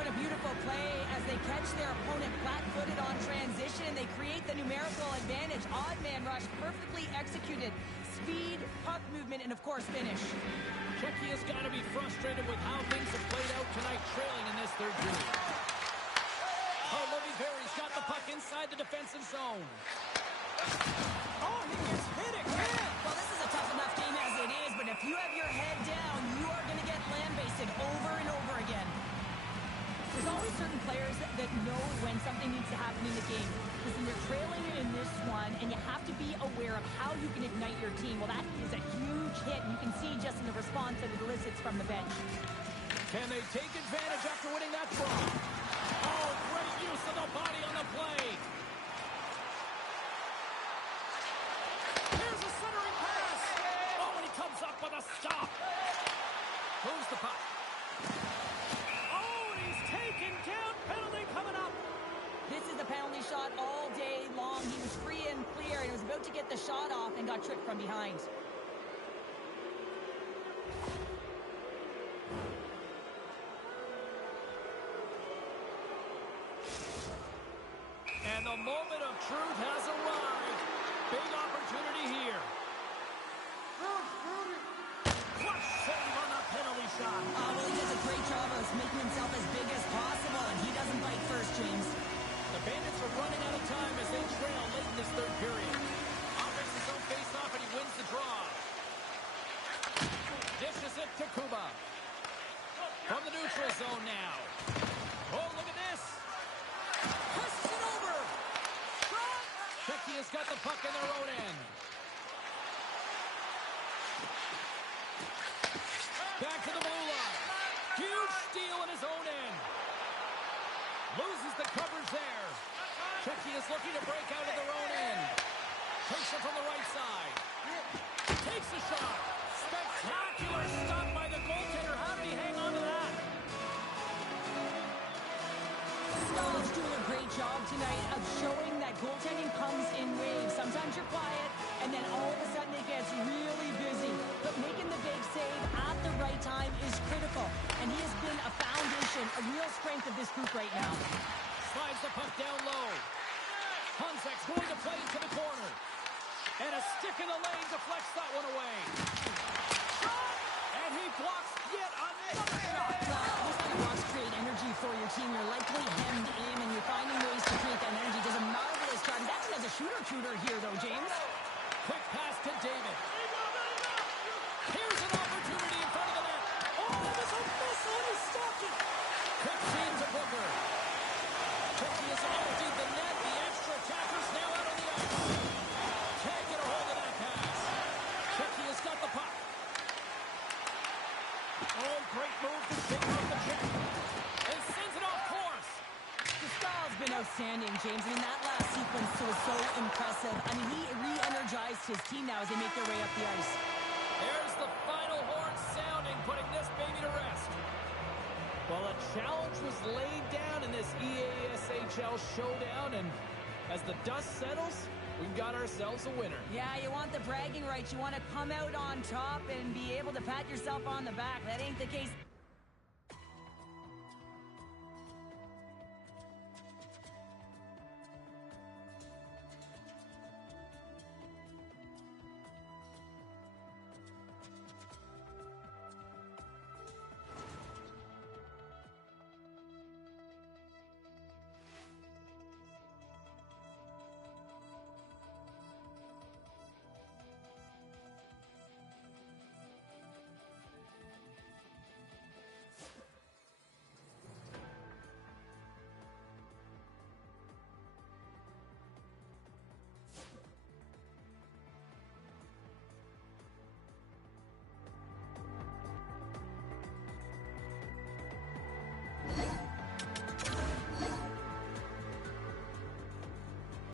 What a beautiful play as they catch their opponent flat-footed on transition. They create the numerical advantage. Odd man rush, perfectly executed. Speed, puck movement, and of course, finish. Czechia has got to be frustrated with how things have played out tonight, trailing in this third period. Karlovy Vary's got the puck inside the defensive zone. Oh, he gets hit again! Well, this is a tough enough game as it is, but if you have your head down, you are going to get lambasted over and over again. There's always certain players that know when something needs to happen in the game. Listen, you're trailing in this one, and you have to be aware of how you can ignite your team. Well, that is a huge hit, and you can see just in the response that it elicits from the bench. Can they take advantage after winning that draw? Oh, great use of the body on the play. Here's a centering pass! Oh, and he comes up with a stop! Moves the puck. Oh, and he's taken down. Penalty coming up! This is a penalty shot all day long. He was free and clear, and he was about to get the shot off and got tripped from behind. And the moment of truth has arrived. Big opportunity here. Clutch save on the penalty shot. Well, he does a great job of making himself as big as possible, and he doesn't bite first, James. The Bandits are running out of time as they trail late in this third period. Offense his own face-off, and he wins the draw. Dishes it to Kuba. From the neutral zone now. Oh, look at this. Pushes it over. Czechia's got the puck in their own end. Back to the blue line. Huge steal in his own end. Loses the coverage there. Czechia's looking to break out of their own end. Takes it from the right side. Takes a shot. Spectacular stop by the goaltender. How did he hang on to that? Stahl's doing a great job tonight of showing that goaltending comes in waves. Sometimes you're quiet, and then all of a sudden it gets really busy. But making the big save at the right time is critical. And he scoop right now. Slides the puck down low. Honzek's going to play into the corner. And a stick in the lane deflects that one away. Shot! And he blocks yet another shot. Well, those kind of blocks create energy for your team. You're likely hemmed in, and you're finding ways to create that energy. Does a marvelous job. He's actually has a shooter here, though, James. Quick pass to David. Here's an opportunity in front of the net. Oh, there's a miss on his stocking. Quick feed to Booker. Tricky has emptied the net. The extra attackers now out on the ice. Can't get a hold of that pass. Tricky has got the puck. Oh, great move to pick up the check. And sends it off course. The style's been outstanding, James. I mean, that last sequence was so impressive. I mean, he re-energized his team now as they make their way up the ice. There's the final horn sounding, putting this baby to rest. Well, a challenge was laid down in this EASHL showdown, and as the dust settles, we've got ourselves a winner. Yeah, you want the bragging rights. You want to come out on top and be able to pat yourself on the back. That ain't the case.